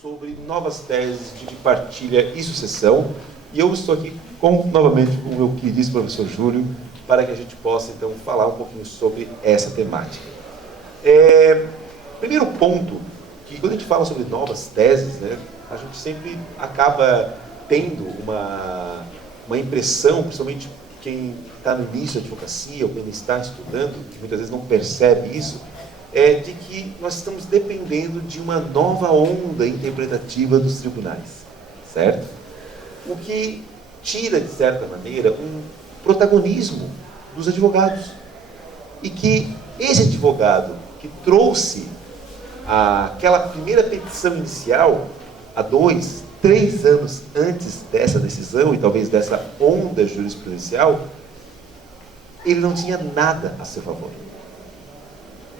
sobre novas teses de partilha e sucessão. E eu estou aqui novamente com o meu querido professor Júlio, para que a gente possa, então, falar um pouquinho sobre essa temática. Primeiro ponto, que quando a gente fala sobre novas teses, né, a gente sempre acaba tendo uma impressão, principalmente quem está no início da advocacia, ou quem está estudando, que muitas vezes não percebe isso, de que nós estamos dependendo de uma nova onda interpretativa dos tribunais, certo? O que tira, de certa maneira, um protagonismo dos advogados. E que esse advogado que trouxe aquela primeira petição inicial, há 2, 3 anos antes dessa decisão e talvez dessa onda jurisprudencial, ele não tinha nada a seu favor.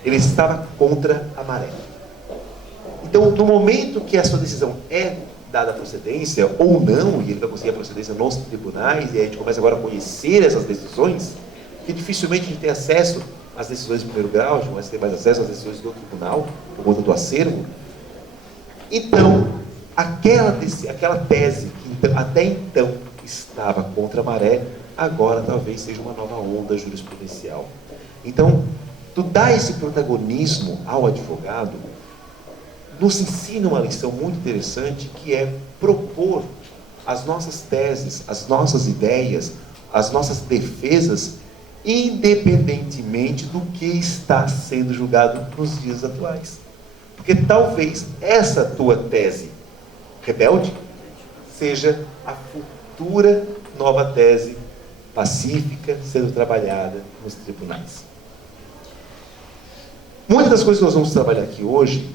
Ele estava contra a maré. Então, no momento que a sua decisão é dada a procedência, ou não, e ele vai conseguir a procedência nos tribunais, e aí a gente começa agora a conhecer essas decisões, que dificilmente a gente tem acesso às decisões de primeiro grau, a gente vai ter mais acesso às decisões do tribunal, por conta do acervo. Então, aquela tese que até então estava contra a maré, agora talvez seja uma nova onda jurisprudencial. Então, tu dá esse protagonismo ao advogado, nos ensina uma lição muito interessante, que é propor as nossas teses, as nossas ideias, as nossas defesas, independentemente do que está sendo julgado nos dias atuais. Porque talvez essa tua tese rebelde seja a futura nova tese pacífica sendo trabalhada nos tribunais. Muitas das coisas que nós vamos trabalhar aqui hoje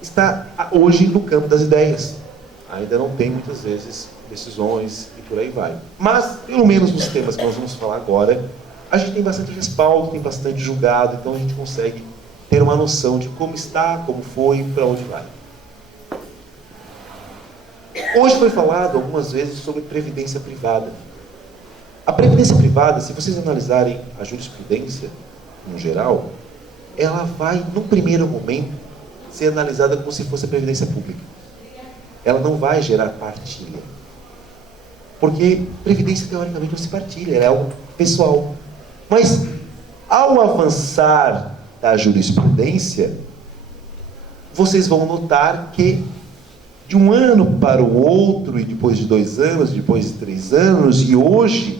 está hoje no campo das ideias. Ainda não tem muitas vezes decisões e por aí vai. Mas, pelo menos nos temas que nós vamos falar agora, a gente tem bastante respaldo, tem bastante julgado, então a gente consegue ter uma noção de como está, como foi e para onde vai. Hoje foi falado algumas vezes sobre previdência privada. A previdência privada, se vocês analisarem a jurisprudência, no geral, ela vai, no primeiro momento, ser analisada como se fosse a previdência pública. Ela não vai gerar partilha. Porque previdência, teoricamente, não se partilha, ela é algo pessoal. Mas, ao avançar da jurisprudência, vocês vão notar que, de um ano para o outro, e depois de 2 anos, depois de 3 anos, e hoje,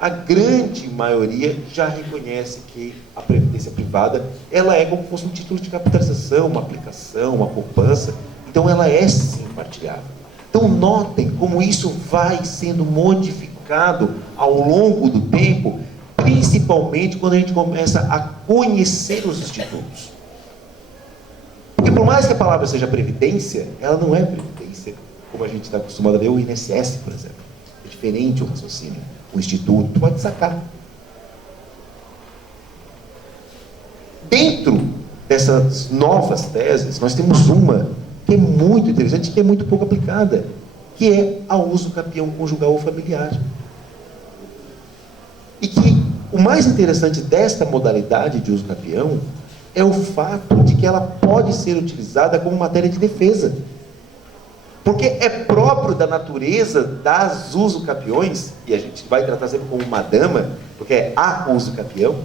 a grande maioria já reconhece que a previdência privada, ela é como se fosse um título de capitalização, uma aplicação, uma poupança. Então, ela é sim partilhável. Então, notem como isso vai sendo modificado ao longo do tempo, principalmente quando a gente começa a conhecer os institutos. Porque por mais que a palavra seja previdência, ela não é previdência, como a gente está acostumado a ver o INSS, por exemplo. É diferente o raciocínio. O instituto pode sacar. Dentro dessas novas teses, nós temos uma que é muito interessante e que é muito pouco aplicada, que é a uso capião conjugal ou familiar. E que o mais interessante desta modalidade de uso capião é o fato de que ela pode ser utilizada como matéria de defesa. Porque é próprio da natureza das usucapiões, e a gente vai tratar sempre como uma dama, porque é a usucapião,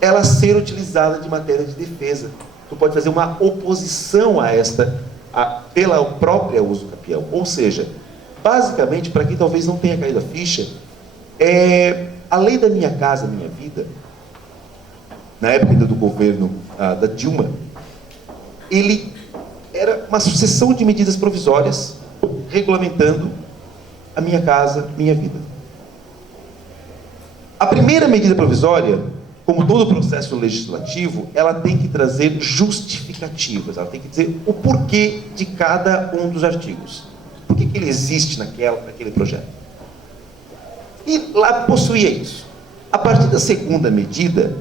ela ser utilizada de matéria de defesa. Tu pode fazer uma oposição a esta, pela própria usucapião. Ou seja, basicamente, para quem talvez não tenha caído a ficha, a lei da Minha Casa Minha Vida, na época ainda do governo da Dilma, ele era uma sucessão de medidas provisórias regulamentando a Minha Casa Minha Vida. A primeira medida provisória, como todo processo legislativo, ela tem que trazer justificativas, ela tem que dizer o porquê de cada um dos artigos. Por que ele existe naquele projeto. E lá possuía isso. A partir da segunda medida,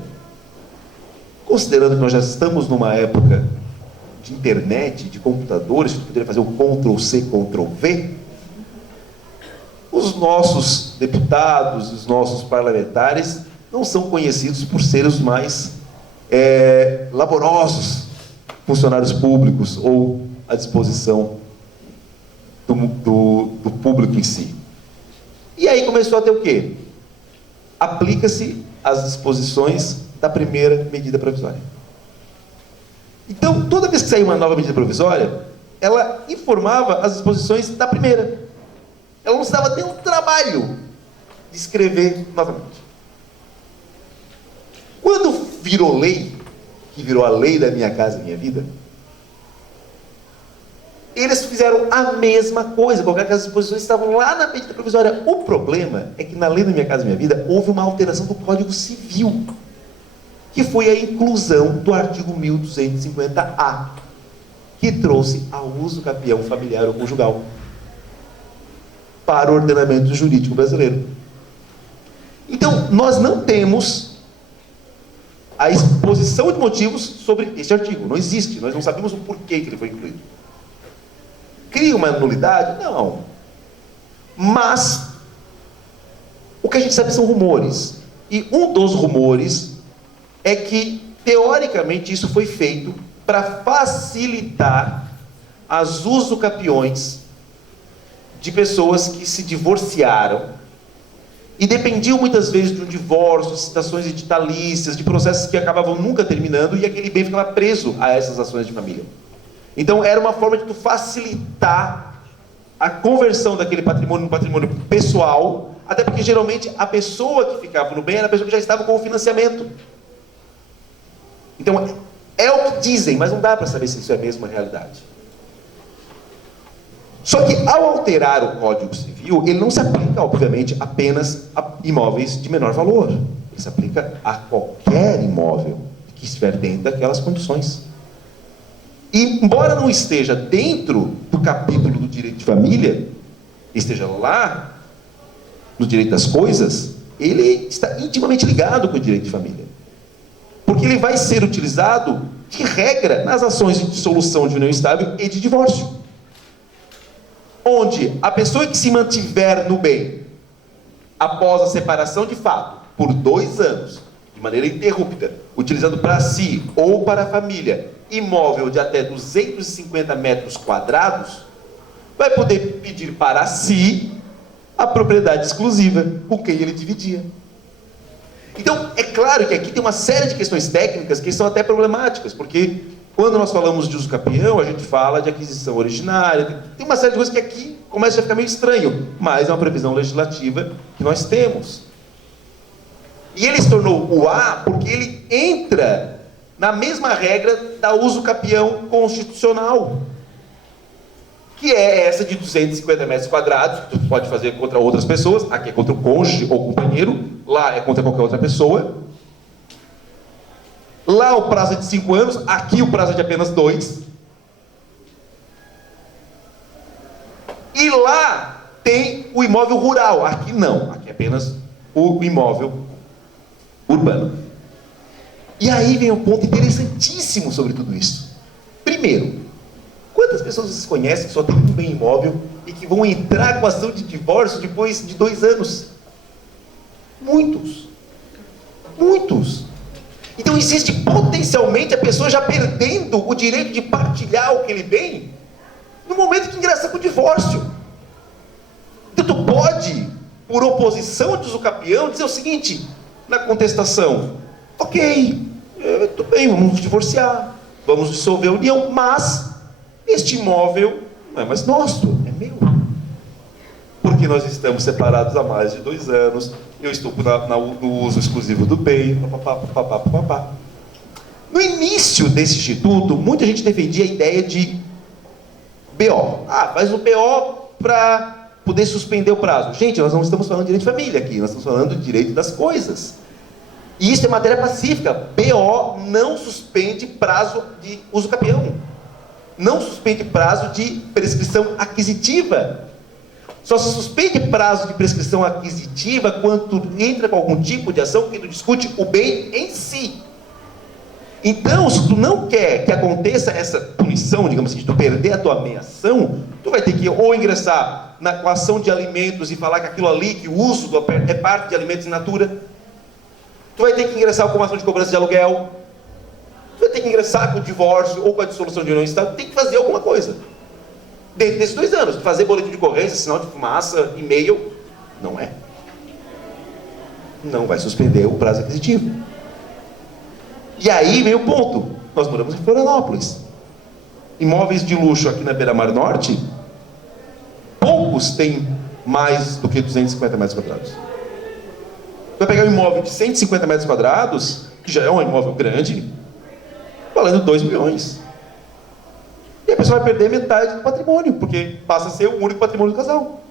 considerando que nós já estamos numa época de internet, de computadores, que poderia fazer o Ctrl+C, Ctrl+V, os nossos deputados, os nossos parlamentares, não são conhecidos por serem os mais laborosos funcionários públicos ou à disposição do público em si. E aí começou a ter o quê? Aplica-se as disposições da primeira medida provisória. Então, toda vez que saía uma nova medida provisória, ela informava as disposições da primeira. Ela não se dava nenhum trabalho de escrever novamente. Quando virou lei, que virou a lei da Minha Casa Minha Vida, eles fizeram a mesma coisa, colocaram que as disposições estavam lá na medida provisória. O problema é que na lei da Minha Casa Minha Vida houve uma alteração do Código Civil, que foi a inclusão do artigo 1250-A, que trouxe ao uso capião familiar ou conjugal para o ordenamento jurídico brasileiro. Então, nós não temos a exposição de motivos sobre este artigo. Não existe, nós não sabemos o porquê que ele foi incluído. Cria uma nulidade? Não. Mas, o que a gente sabe são rumores. E um dos rumores é que, teoricamente, isso foi feito para facilitar as usucapiões de pessoas que se divorciaram e dependiam muitas vezes de um divórcio, de citações editalícias, de processos que acabavam nunca terminando, e aquele bem ficava preso a essas ações de família. Então era uma forma de tu facilitar a conversão daquele patrimônio no patrimônio pessoal, até porque geralmente a pessoa que ficava no bem era a pessoa que já estava com o financiamento. Então é o que dizem, mas não dá para saber se isso é mesmo a realidade. Só que ao alterar o Código Civil, ele não se aplica, obviamente, apenas a imóveis de menor valor. Ele se aplica a qualquer imóvel que estiver dentro daquelas condições. E, embora não esteja dentro do capítulo do direito de família, esteja lá no direito das coisas, ele está intimamente ligado com o direito de família. Porque ele vai ser utilizado, de regra, nas ações de dissolução de união estável e de divórcio. Onde a pessoa que se mantiver no bem, após a separação de fato, por 2 anos, de maneira interrupta, utilizando para si ou para a família, imóvel de até 250 metros quadrados, vai poder pedir para si a propriedade exclusiva com quem ele dividia. Então, é claro que aqui tem uma série de questões técnicas que são até problemáticas, porque quando nós falamos de uso capião, a gente fala de aquisição originária, tem uma série de coisas que aqui começa a ficar meio estranho, mas é uma previsão legislativa que nós temos. E ele se tornou o A porque ele entra na mesma regra da uso capião constitucional, que é essa de 250 metros quadrados, que tu pode fazer contra outras pessoas, aqui é contra o cônjuge ou companheiro, lá é contra qualquer outra pessoa. Lá o prazo é de 5 anos, aqui o prazo é de apenas 2. E lá tem o imóvel rural, aqui não, aqui é apenas o imóvel urbano. E aí vem um ponto interessantíssimo sobre tudo isso. Primeiro, quantas pessoas vocês conhecem que só tem um bem imóvel e que vão entrar com ação de divórcio depois de 2 anos? Muitos. Muitos. Então existe potencialmente a pessoa já perdendo o direito de partilhar aquele bem no momento que ingressa com o divórcio. Então tu pode, por oposição de usucapião, dizer o seguinte, na contestação: ok, tudo bem, vamos nos divorciar, vamos dissolver a união, mas este imóvel não é mais nosso, é meu. Porque nós estamos separados há mais de 2 anos, eu estou no uso exclusivo do bem, papapá. No início desse instituto, muita gente defendia a ideia de BO. Faz o BO para poder suspender o prazo. Gente, nós não estamos falando de direito de família aqui, nós estamos falando de direito das coisas. E isso é matéria pacífica. BO não suspende prazo de uso capião. Não suspende prazo de prescrição aquisitiva. Só se suspende prazo de prescrição aquisitiva quando tu entra com algum tipo de ação que tu discute o bem em si. Então, se tu não quer que aconteça essa punição, digamos assim, de tu perder a tua meia-ação, tu vai ter que ou ingressar na ação de alimentos e falar que aquilo ali, que o uso é parte de alimentos in natura. Tu vai ter que ingressar com uma ação de cobrança de aluguel. vai ter que ingressar com o divórcio ou com a dissolução de união estável, tem que fazer alguma coisa. Dentro desses 2 anos, fazer boletim de ocorrência, sinal de fumaça, e-mail, não é. Não vai suspender o prazo aquisitivo. E aí vem o ponto. Nós moramos em Florianópolis. Imóveis de luxo aqui na Beira-Mar Norte, poucos têm mais do que 250 metros quadrados. Vai pegar um imóvel de 150 metros quadrados, que já é um imóvel grande, valendo 2 milhões. E a pessoa vai perder metade do patrimônio, porque passa a ser o único patrimônio do casal.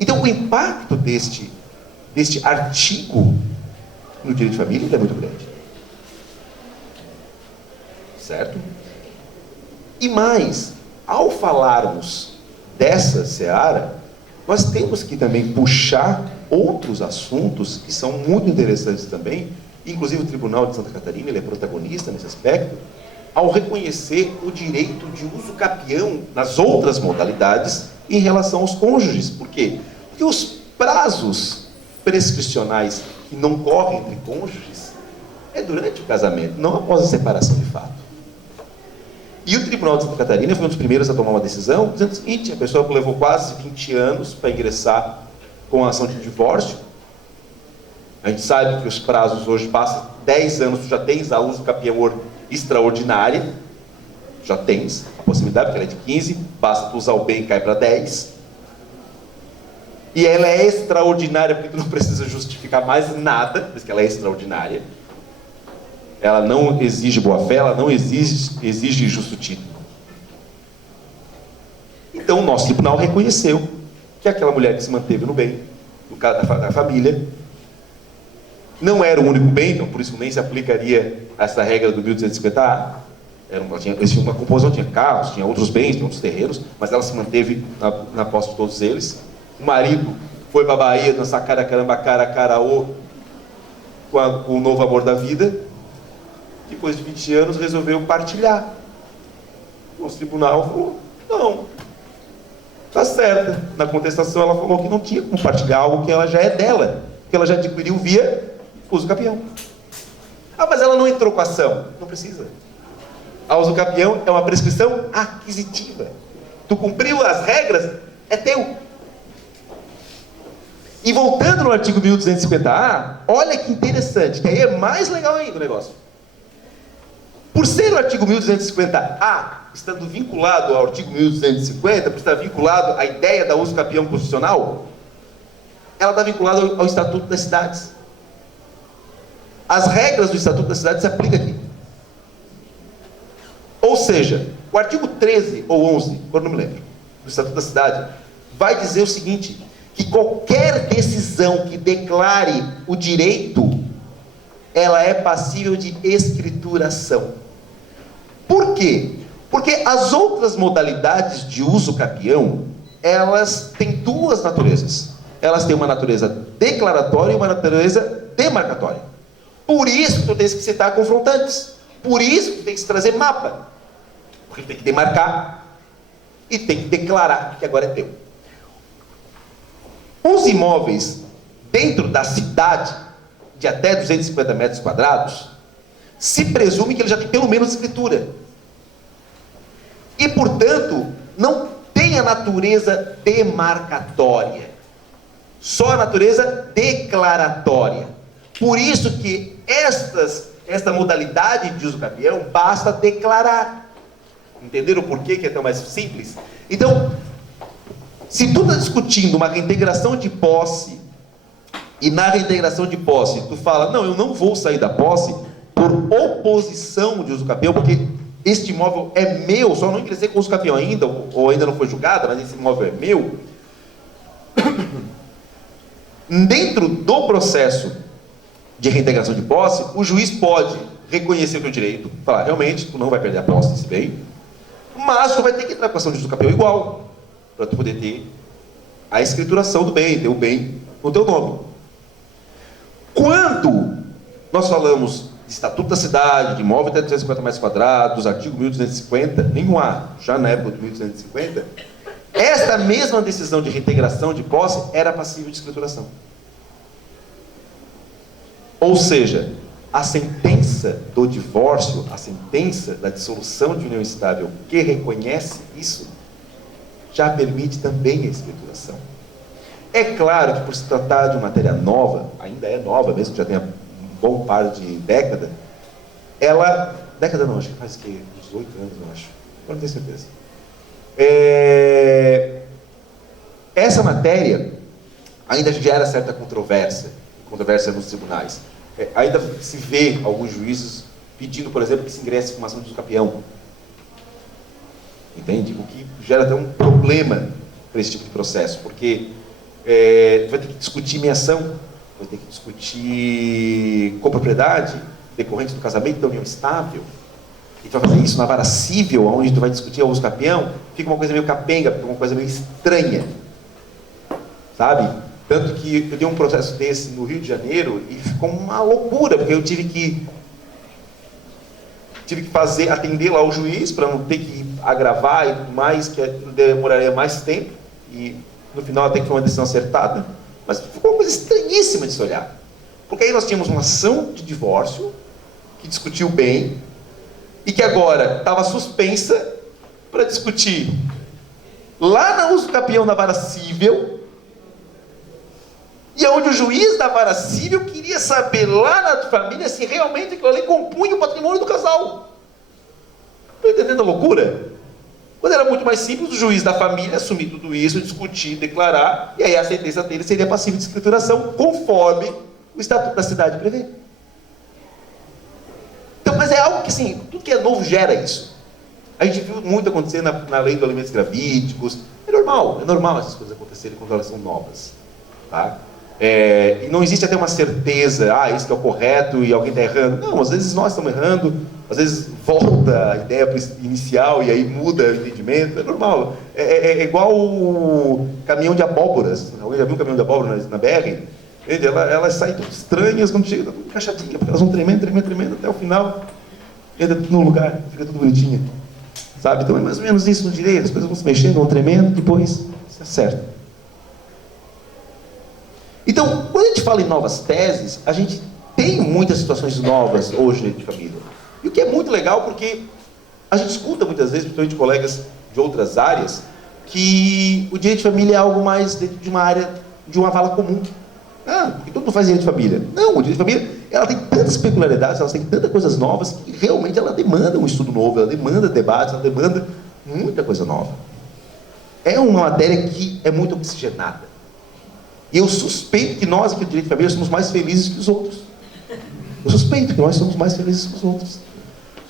Então o impacto deste artigo no direito de família é muito grande. Certo? E mais, ao falarmos dessa seara, nós temos que também puxar outros assuntos que são muito interessantes também, inclusive o Tribunal de Santa Catarina, ele é protagonista nesse aspecto, ao reconhecer o direito de uso capião nas outras modalidades em relação aos cônjuges. Por quê? Porque os prazos prescricionais que não correm entre cônjuges é durante o casamento, não após a separação de fato. E o Tribunal de Santa Catarina foi um dos primeiros a tomar uma decisão, dizendo o seguinte: a pessoa levou quase 20 anos para ingressar com a ação de divórcio. A gente sabe que os prazos hoje passam 10 anos, tu já tens a uso capião extraordinária, já tens a possibilidade, porque ela é de 15, basta tu usar o bem e cai para 10. E ela é extraordinária porque tu não precisa justificar mais nada, porque ela é extraordinária. Ela não exige boa-fé, ela não exige justo título. Então o nosso tribunal reconheceu que aquela mulher que se manteve no bem, no caso da família, não era o único bem, então por isso nem se aplicaria essa regra do 1250A. Tinha uma composição, tinha carros, tinha outros bens, tinha outros terrenos, mas ela se manteve na posse de todos eles. O marido foi para a Bahia dançar caraô com o novo amor da vida. Depois de 20 anos, resolveu partilhar. O nosso tribunal falou: não, está certa. Na contestação, ela falou que não tinha como partilhar algo que ela já é dela, que ela já adquiriu via uso capião. Ah, mas ela não entrou com a ação. Não precisa. A uso capião é uma prescrição aquisitiva. Tu cumpriu as regras, é teu. E voltando no artigo 1250A, olha que interessante, que aí é mais legal ainda o negócio. Por ser o artigo 1250A, estando vinculado ao artigo 1250, por estar vinculado à ideia da uso capião constitucional, ela está vinculada ao Estatuto das Cidades. As regras do Estatuto das Cidades se aplicam aqui. Ou seja, o artigo 13 ou 11, agora não me lembro, do Estatuto da Cidade, vai dizer o seguinte: que qualquer decisão que declare o direito, ela é passível de escrituração. Por quê? Porque as outras modalidades de uso capião, elas têm duas naturezas. Elas têm uma natureza declaratória e uma natureza demarcatória. Por isso que tu tens que citar confrontantes. Por isso que tu tens que trazer mapa. Porque tu tem que demarcar e tem que declarar que agora é teu. Os imóveis dentro da cidade, de até 250 metros quadrados, se presume que ele já tem pelo menos escritura. E, portanto, não tem a natureza demarcatória. Só a natureza declaratória. Por isso que esta modalidade de uso capião basta declarar. Entenderam por quê que é tão mais simples? Então, se tu está discutindo uma reintegração de posse, e na reintegração de posse tu fala: não, eu não vou sair da posse por oposição de uso capião, porque este imóvel é meu, só não ingressei com uso capião ainda, ou ainda não foi julgado, mas esse imóvel é meu. Dentro do processo de reintegração de posse, o juiz pode reconhecer o teu direito, falar: realmente, tu não vai perder a posse desse bem, mas tu vai ter que entrar com ação de uso capião igual, para tu poder ter a escrituração do bem, ter o bem no teu nome. Quando nós falamos de Estatuto da Cidade, de imóvel até 250 metros quadrados, artigo 1250, nenhum há, já na época de 1250, esta mesma decisão de reintegração de posse era passível de escrituração. Ou seja, a sentença do divórcio, a sentença da dissolução de união estável, que reconhece isso, já permite também a escrituração. É claro que por se tratar de matéria nova, ainda é nova, mesmo que já tenha um bom par de década, ela... Década não, acho que faz que 18 anos, eu acho. Agora não tenho certeza. Essa matéria ainda gera certa controvérsia nos tribunais. Ainda se vê alguns juízes pedindo, por exemplo, que se ingresse formação de usucapião. Entende? O que gera até um problema para esse tipo de processo, porque vai ter que discutir meação, vai ter que discutir copropriedade, decorrente do casamento, da união estável. E tu vai fazer isso na vara civil, onde tu vai discutir o usucapião, fica uma coisa meio capenga, fica uma coisa meio estranha. Sabe? Tanto que eu dei um processo desse no Rio de Janeiro e ficou uma loucura, porque eu tive que atender lá o juiz, para não ter que agravar e tudo mais, que demoraria mais tempo, e no final até que foi uma decisão acertada, mas ficou uma coisa estranhíssima de se olhar. Porque aí nós tínhamos uma ação de divórcio, que discutiu bem, e que agora estava suspensa para discutir lá na usucapião da vara civil, e onde o juiz da vara civil queria saber lá na família se realmente aquilo ali compunha o patrimônio do casal. Estão entendendo a loucura? Quando era muito mais simples, o juiz da família assumir tudo isso, discutir, declarar, e aí a sentença dele seria passiva de escrituração, conforme o Estatuto da Cidade prevê. Então, mas é algo que, assim, tudo que é novo gera isso. A gente viu muito acontecer na lei dos alimentos gravídicos. É normal essas coisas acontecerem quando elas são novas. Tá? E não existe até uma certeza, isso que é o correto e alguém está errando. Não, às vezes nós estamos errando, às vezes volta a ideia inicial e aí muda o entendimento. É normal. É igual o caminhão de abóboras. Alguém já viu um caminhão de abóboras na BR? Elas saem tudo estranhas quando chega, tudo encaixadinha, porque elas vão tremendo até o final, entra tudo no lugar, fica tudo bonitinho. Sabe? Então é mais ou menos isso no direito, as coisas vão se mexendo, vão tremendo, depois se acerta. Então, quando a gente fala em novas teses, a gente tem muitas situações novas hoje no direito de família. E o que é muito legal, porque a gente escuta muitas vezes, principalmente de colegas de outras áreas, que o direito de família é algo mais dentro de uma área, de uma vala comum. Porque todo mundo faz direito de família. Não, o direito de família, ela tem tantas peculiaridades, ela tem tantas coisas novas, que realmente ela demanda um estudo novo, ela demanda debates, ela demanda muita coisa nova. É uma matéria que é muito oxigenada. E eu suspeito que nós aqui do direito de família somos mais felizes que os outros. Eu suspeito que nós somos mais felizes que os outros.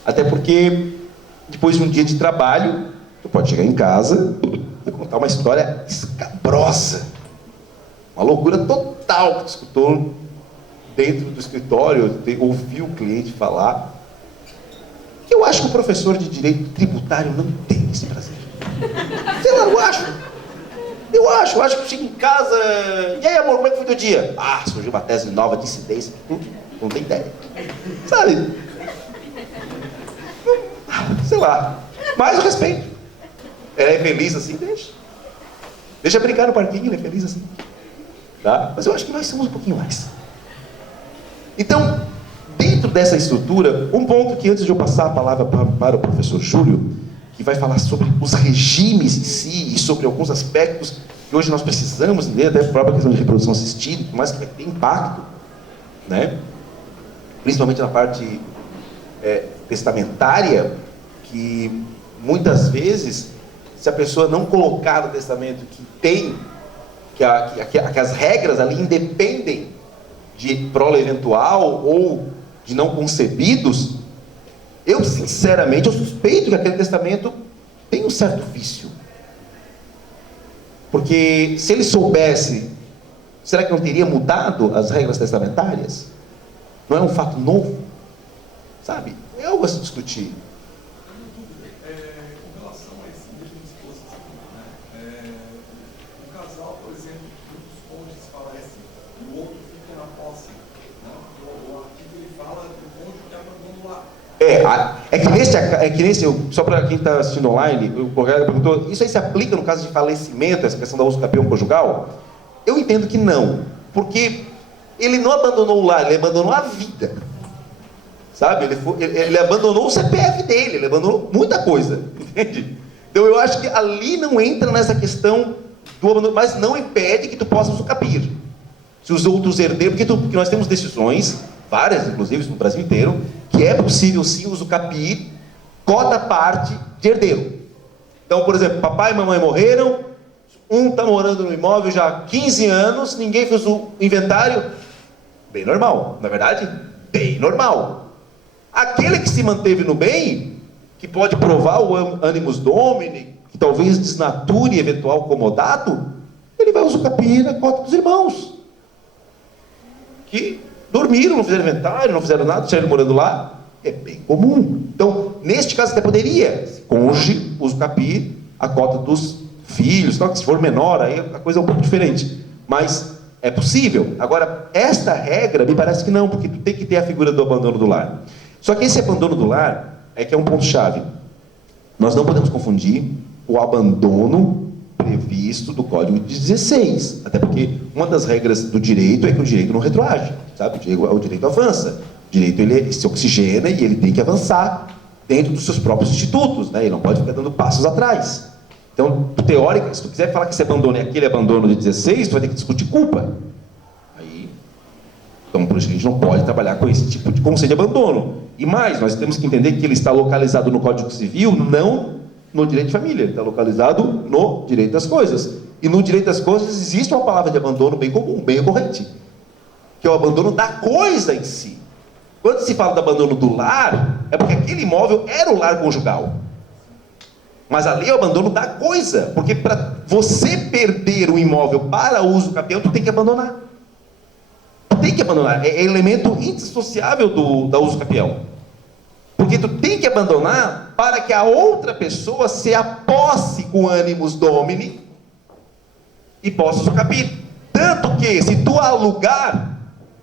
Até porque, depois de um dia de trabalho, tu pode chegar em casa e contar uma história escabrosa. Uma loucura total que tu escutou dentro do escritório, ouviu o cliente falar. Que eu acho que o professor de direito tributário não tem esse prazer. Sei lá, eu acho que chega em casa, e aí amor, como é que foi teu dia? Surgiu uma tese nova de incidência, não tem ideia. Sabe? Sei lá, mas eu respeito. Ela é feliz assim, deixa brincar no parquinho, ele é feliz assim. Tá? Mas eu acho que nós somos um pouquinho mais. Então, dentro dessa estrutura, um ponto que antes de eu passar a palavra para o professor Júlio, que vai falar sobre os regimes em si e sobre alguns aspectos que hoje nós precisamos entender, até a própria questão de reprodução assistida, mas que tem impacto, né? Principalmente na parte testamentária, que muitas vezes, se a pessoa não colocar no testamento que as regras ali independem de prole eventual ou de não concebidos, eu sinceramente, eu suspeito que aquele testamento tem um certo vício. Porque se ele soubesse, será que não teria mudado as regras testamentárias? Não é um fato novo? Sabe? É algo a se discutir. Com relação a esse mesmo disposto, né? Um casal, por exemplo, um dos cônjuges falece e o outro fica na posse. Né? O artigo ele fala do cônjuge que abandonou lá. Só para quem está assistindo online, o colega perguntou, isso aí se aplica no caso de falecimento, essa questão da usucapião conjugal? Eu entendo que não, porque ele não abandonou o lar, ele abandonou a vida. sabe? Ele abandonou o CPF dele, ele abandonou muita coisa, entende? Então eu acho que ali não entra nessa questão do abandono, mas não impede que tu possa usufruir. Se os outros herdeiros, porque nós temos decisões, várias inclusive no Brasil inteiro, que é possível sim usufruir cota parte de herdeiro. Então, por exemplo, papai e mamãe morreram, um está morando no imóvel já há 15 anos, ninguém fez o inventário, bem normal, na verdade, bem normal. Aquele que se manteve no bem, que pode provar o animus domini, que talvez desnature eventual comodato, ele vai usufruir a cota dos irmãos, que dormiram, não fizeram inventário, não fizeram nada, saíram morando lá, é bem comum. Então, neste caso até poderia, cônjuge, usufruir a cota dos filhos, claro que se for menor, aí a coisa é um pouco diferente, mas é possível. Agora, esta regra me parece que não, porque tu tem que ter a figura do abandono do lar. Só que esse abandono do lar é que é um ponto-chave. Nós não podemos confundir o abandono previsto do Código de 16, até porque uma das regras do direito é que o direito não retroage, sabe? O direito avança, o direito ele se oxigena e ele tem que avançar dentro dos seus próprios institutos, né? Ele não pode ficar dando passos atrás. Então, teórica, se tu quiser falar que esse abandono é aquele abandono de 16, tu vai ter que discutir culpa. Então, por isso que a gente não pode trabalhar com esse tipo de conceito de abandono. E mais, nós temos que entender que ele está localizado no Código Civil, não no direito de família. Ele está localizado no direito das coisas. E no direito das coisas existe uma palavra de abandono bem comum, bem recorrente, que é o abandono da coisa em si. Quando se fala do abandono do lar, é porque aquele imóvel era o lar conjugal. Mas ali é o abandono da coisa, porque para você perder o imóvel para uso capião, tu tem que abandonar. Tu tem que abandonar, é elemento indissociável da uso capião. Porque tu tem que abandonar para que a outra pessoa se aposse com animus domini e possa usufruir. Tanto que, se tu alugar,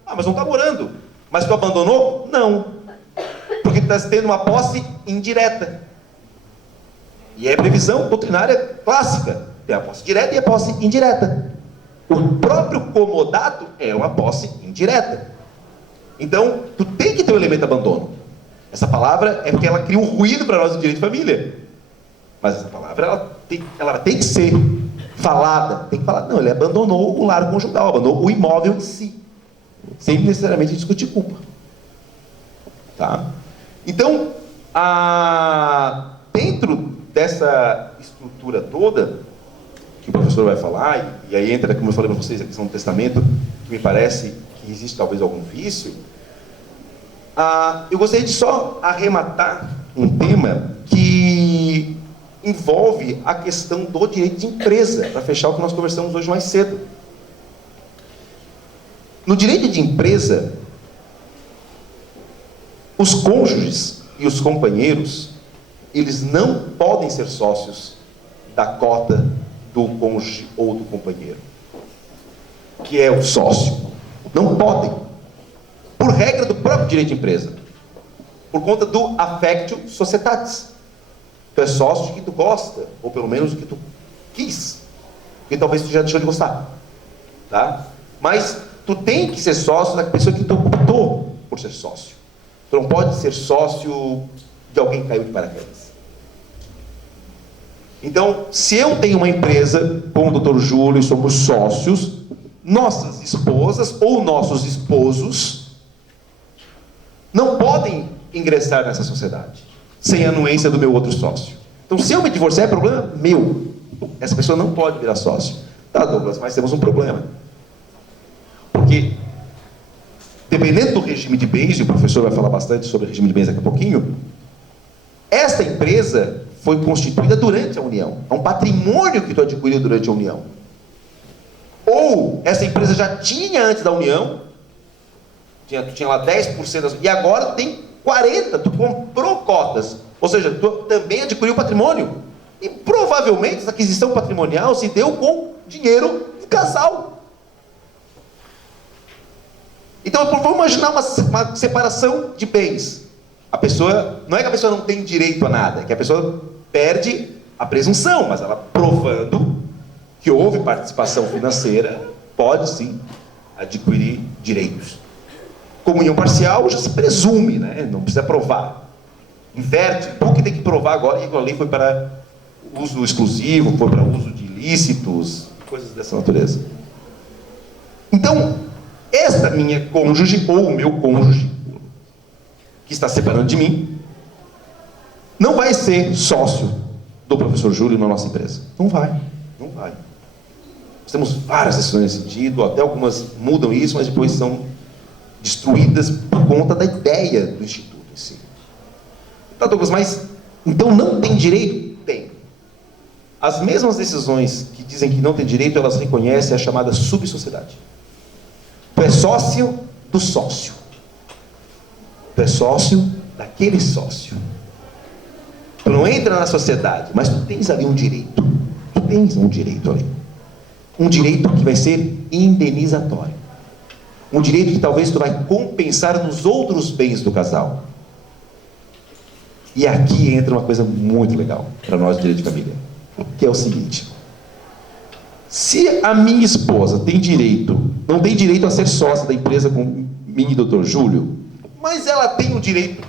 mas não está morando, mas tu abandonou? Não. Porque tu está tendo uma posse indireta. E é previsão doutrinária clássica. Tem a posse direta e a posse indireta. O próprio comodato é uma posse indireta. Então, tu tem que ter o elemento abandono. Essa palavra é porque ela cria um ruído para nós no direito de família. Mas essa palavra, ela tem que ser falada. Tem que falar, não, ele abandonou o lar conjugal, abandonou o imóvel em si. Sem necessariamente discutir culpa. Tá? Então, dentro dessa estrutura toda, que o professor vai falar, e aí entra, como eu falei para vocês, a questão do testamento, que me parece que existe talvez algum vício, eu gostaria de só arrematar um tema que envolve a questão do direito de empresa, para fechar o que nós conversamos hoje mais cedo. No direito de empresa, os cônjuges e os companheiros, eles não podem ser sócios da cota do cônjuge ou do companheiro, que é o sócio. Não podem. Por regra do próprio direito de empresa. Por conta do affectio societatis. Tu é sócio de que tu gosta, ou pelo menos do que tu quis. Porque talvez tu já deixou de gostar. Tá? Mas tu tem que ser sócio da pessoa que tu optou por ser sócio. Tu não pode ser sócio de alguém que caiu de paraquedas. Então, se eu tenho uma empresa com o Dr. Júlio e somos sócios, nossas esposas ou nossos esposos não podem ingressar nessa sociedade sem a anuência do meu outro sócio. Então, se eu me divorciar, é problema meu. Essa pessoa não pode virar sócio. Tá, Douglas, mas temos um problema. Porque, dependendo do regime de bens, e o professor vai falar bastante sobre o regime de bens daqui a pouquinho, esta empresa foi constituída durante a união. É um patrimônio que tu adquiriu durante a união. Ou essa empresa já tinha antes da união, tu tinha lá 10%, e agora tem 40%, tu comprou cotas. Ou seja, tu também adquiriu patrimônio. E provavelmente essa aquisição patrimonial se deu com dinheiro do casal. Então vamos imaginar uma separação de bens. A pessoa, não é que a pessoa não tem direito a nada, é que a pessoa perde a presunção, mas ela provando que houve participação financeira, pode sim adquirir direitos. comunhão parcial já se presume, né? Não precisa provar. Inverte, o que tem que provar agora, e a lei foi para uso exclusivo, foi para uso de ilícitos, coisas dessa natureza. Então, esta minha cônjuge, ou o meu cônjuge, que está separando de mim, não vai ser sócio do professor Júlio na nossa empresa. Não vai, não vai. Nós temos várias decisões nesse sentido, até algumas mudam isso, mas depois são destruídas por conta da ideia do Instituto em si. Tá, Douglas, mas então não tem direito? Tem. As mesmas decisões que dizem que não tem direito, elas reconhecem a chamada subsociedade. Tu é sócio do sócio. Tu é sócio daquele sócio. Tu não entra na sociedade, mas tu tens ali um direito. Tu tens um direito ali. Um direito que vai ser indenizatório. Um direito que talvez tu vai compensar nos outros bens do casal. E aqui entra uma coisa muito legal para nós do direito de família, que é o seguinte: se a minha esposa tem direito, não tem direito a ser sócia da empresa com mim e Dr. Júlio, mas ela tem o direito,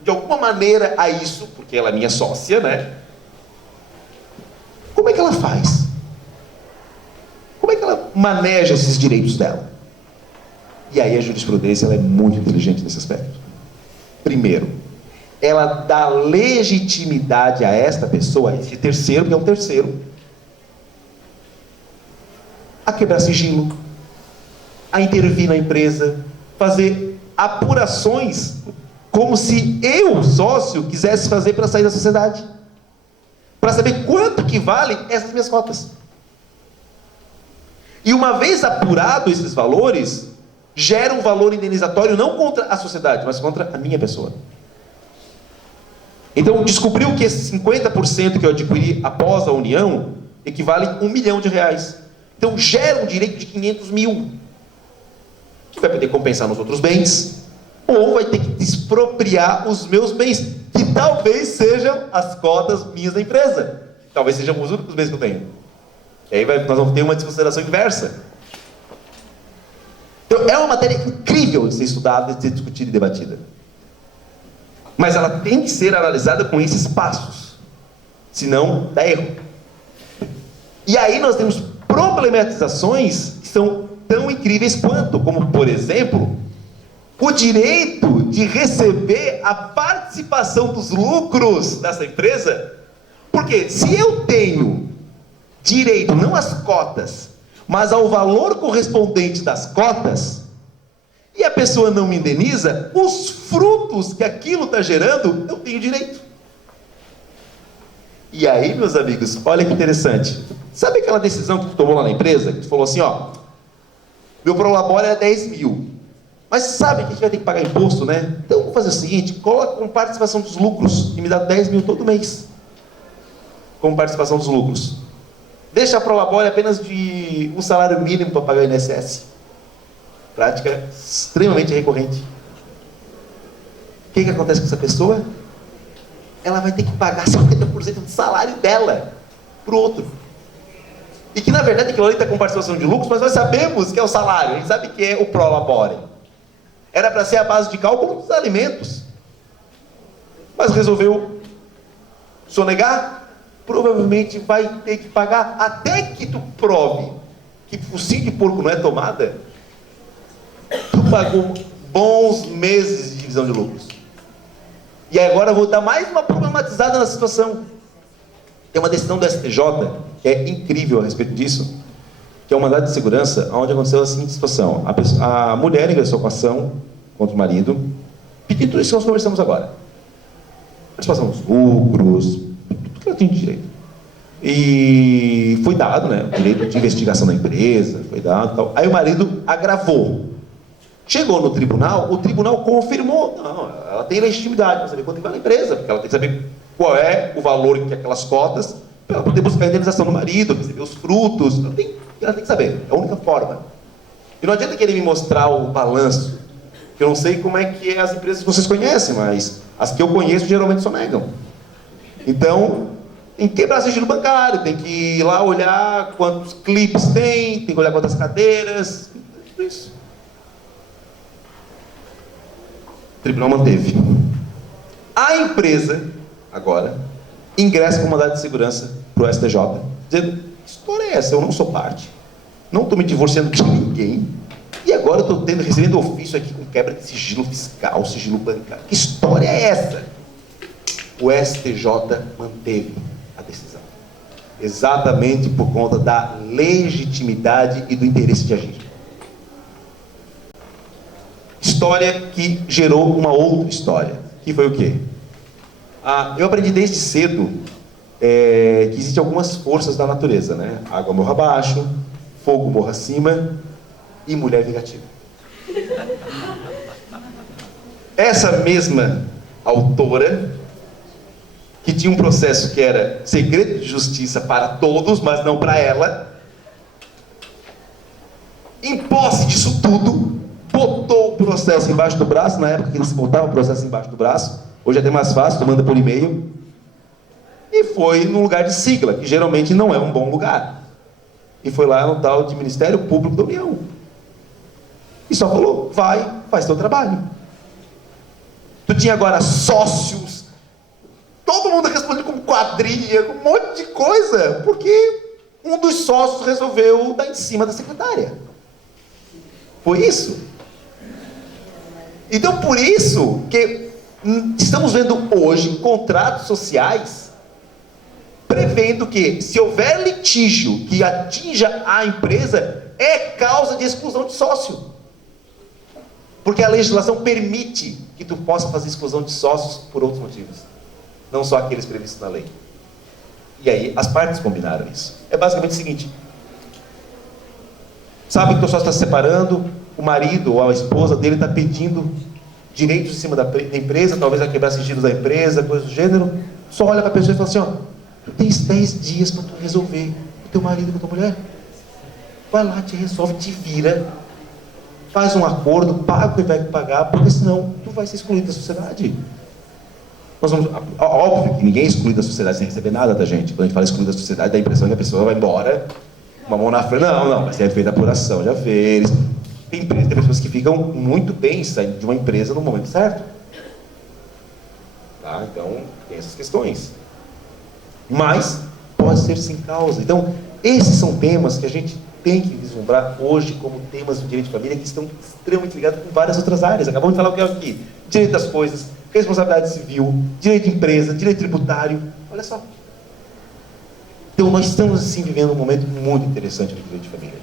de alguma maneira, a isso, porque ela é minha sócia, né? Como é que ela faz? Como é que ela maneja esses direitos dela? E aí a jurisprudência ela é muito inteligente nesse aspecto. Primeiro, ela dá legitimidade a esta pessoa, a esse terceiro, que é um terceiro, a quebrar sigilo, a intervir na empresa, fazer apurações como se eu, sócio, quisesse fazer para sair da sociedade, para saber quanto que vale essas minhas cotas. E uma vez apurado esses valores, gera um valor indenizatório não contra a sociedade, mas contra a minha pessoa. Então, descobriu que esse 50% que eu adquiri após a união equivale a R$1 milhão. Então, gera um direito de 500 mil, que vai poder compensar nos outros bens, ou vai ter que expropriar os meus bens, que talvez sejam as cotas minhas da empresa. Talvez sejam os únicos bens que eu tenho. E aí nós vamos ter uma desconsideração inversa. Então, é uma matéria incrível de ser estudada, de ser discutida e debatida. Mas ela tem que ser analisada com esses passos. Senão, dá erro. E aí nós temos problematizações que são tão incríveis quanto, como, por exemplo, o direito de receber a participação dos lucros dessa empresa. Porque se eu tenho direito, não às cotas, mas ao valor correspondente das cotas, e a pessoa não me indeniza, os frutos que aquilo está gerando, eu tenho direito. E aí, meus amigos, olha que interessante. Sabe aquela decisão que tu tomou lá na empresa? Que tu falou assim, ó, meu prolabore é 10 mil. Mas sabe que a gente vai ter que pagar imposto, né? Então, vou fazer o seguinte, coloca com participação dos lucros, e me dá 10 mil todo mês. Com participação dos lucros. Deixa a prolabore apenas de um salário mínimo para pagar o INSS. Prática extremamente recorrente. O que acontece com essa pessoa? Ela vai ter que pagar 50% do salário dela para o outro. E que na verdade aquilo ali está com participação de lucros, mas nós sabemos que é o salário, a gente sabe que é o prolabore. Era para ser a base de cálculo dos alimentos. Mas resolveu sonegar, provavelmente vai ter que pagar até que tu prove que focinho de porco não é tomada. Tu pagou bons meses de divisão de lucros. E agora eu vou dar mais uma problematizada na situação. Tem uma decisão do STJ, que é incrível a respeito disso, que é um mandado de segurança, onde aconteceu a seguinte situação. A mulher ingressou com ação contra o marido, pedindo tudo isso que nós conversamos agora. Participação dos lucros, tudo que ela tinha de direito. E foi dado, né, o direito de investigação da empresa, foi dado, tal. Aí o marido agravou. Chegou no tribunal, o tribunal confirmou, não, ela tem legitimidade para saber quanto vale a empresa, porque ela tem que saber qual é o valor que aquelas cotas, para ela poder buscar a indenização do marido, receber os frutos, ela tem que saber, é a única forma. E não adianta querer me mostrar o balanço, que eu não sei como é que é as empresas que vocês conhecem, mas as que eu conheço geralmente sonegam. Então, tem que quebrar sigilo bancário, tem que ir lá olhar quantos clipes tem que olhar quantas cadeiras, tudo isso. O tribunal manteve. A empresa, agora, ingressa com mandado de segurança para o STJ, dizendo: que história é essa? Eu não sou parte, não estou me divorciando de ninguém, e agora eu estou recebendo ofício aqui com quebra de sigilo fiscal, sigilo bancário. Que história é essa? O STJ manteve a decisão, exatamente por conta da legitimidade e do interesse de agir. História que gerou uma outra história, que foi o quê? Eu aprendi desde cedo que existem algumas forças da natureza, né? Água morra abaixo, fogo morra acima e mulher vingativa. Essa mesma autora, que tinha um processo que era segredo de justiça para todos, mas não para ela, em posse disso tudo, botou o processo embaixo do braço. Na época que eles botavam o processo embaixo do braço, hoje é até mais fácil, tu manda por e-mail, e foi no lugar de sigla, que geralmente não é um bom lugar, e foi lá no tal de Ministério Público da União, e só falou: vai, faz teu trabalho. Tu tinha agora sócios, todo mundo respondia com quadrilha, com um monte de coisa, porque um dos sócios resolveu dar em cima da secretária. Foi isso. Então, por isso que estamos vendo hoje contratos sociais prevendo que, se houver litígio que atinja a empresa, é causa de exclusão de sócio. Porque a legislação permite que tu possa fazer exclusão de sócios por outros motivos, não só aqueles previstos na lei. E aí, as partes combinaram isso. É basicamente o seguinte: sabe que o teu sócio está se separando, o marido ou a esposa dele está pedindo direitos em cima da empresa, talvez vai quebrar sigilos da empresa, coisa do gênero. Só olha para a pessoa e fala assim: ó, tu tens 10 dias para tu resolver o teu marido com a tua mulher. Vai lá, te resolve, te vira, faz um acordo, paga o que vai pagar, porque senão tu vai ser excluído da sociedade. Óbvio que ninguém é excluído da sociedade sem receber nada da gente. Quando a gente fala excluído da sociedade, dá a impressão que a pessoa vai embora, uma mão na frente. Não, mas é feita a apuração, já fez. Tem pessoas que ficam muito bem saindo de uma empresa no momento certo. Tá? Então, tem essas questões. Mas pode ser sem causa. Então, esses são temas que a gente tem que vislumbrar hoje como temas do direito de família, que estão extremamente ligados com várias outras áreas. Acabamos de falar o que é aqui: direito das coisas, responsabilidade civil, direito de empresa, direito tributário. Olha só. Então, nós estamos, assim, vivendo um momento muito interessante do direito de família.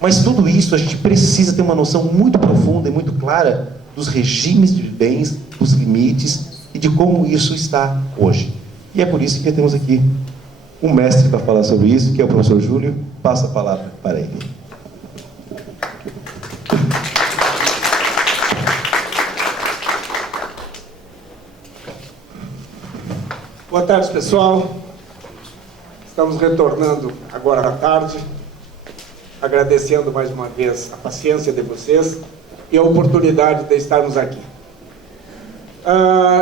Mas tudo isso, a gente precisa ter uma noção muito profunda e muito clara dos regimes de bens, dos limites e de como isso está hoje. E é por isso que temos aqui um mestre para falar sobre isso, que é o professor Júlio. Passo a palavra para ele. Boa tarde, pessoal. Estamos retornando agora à tarde, agradecendo mais uma vez a paciência de vocês e a oportunidade de estarmos aqui.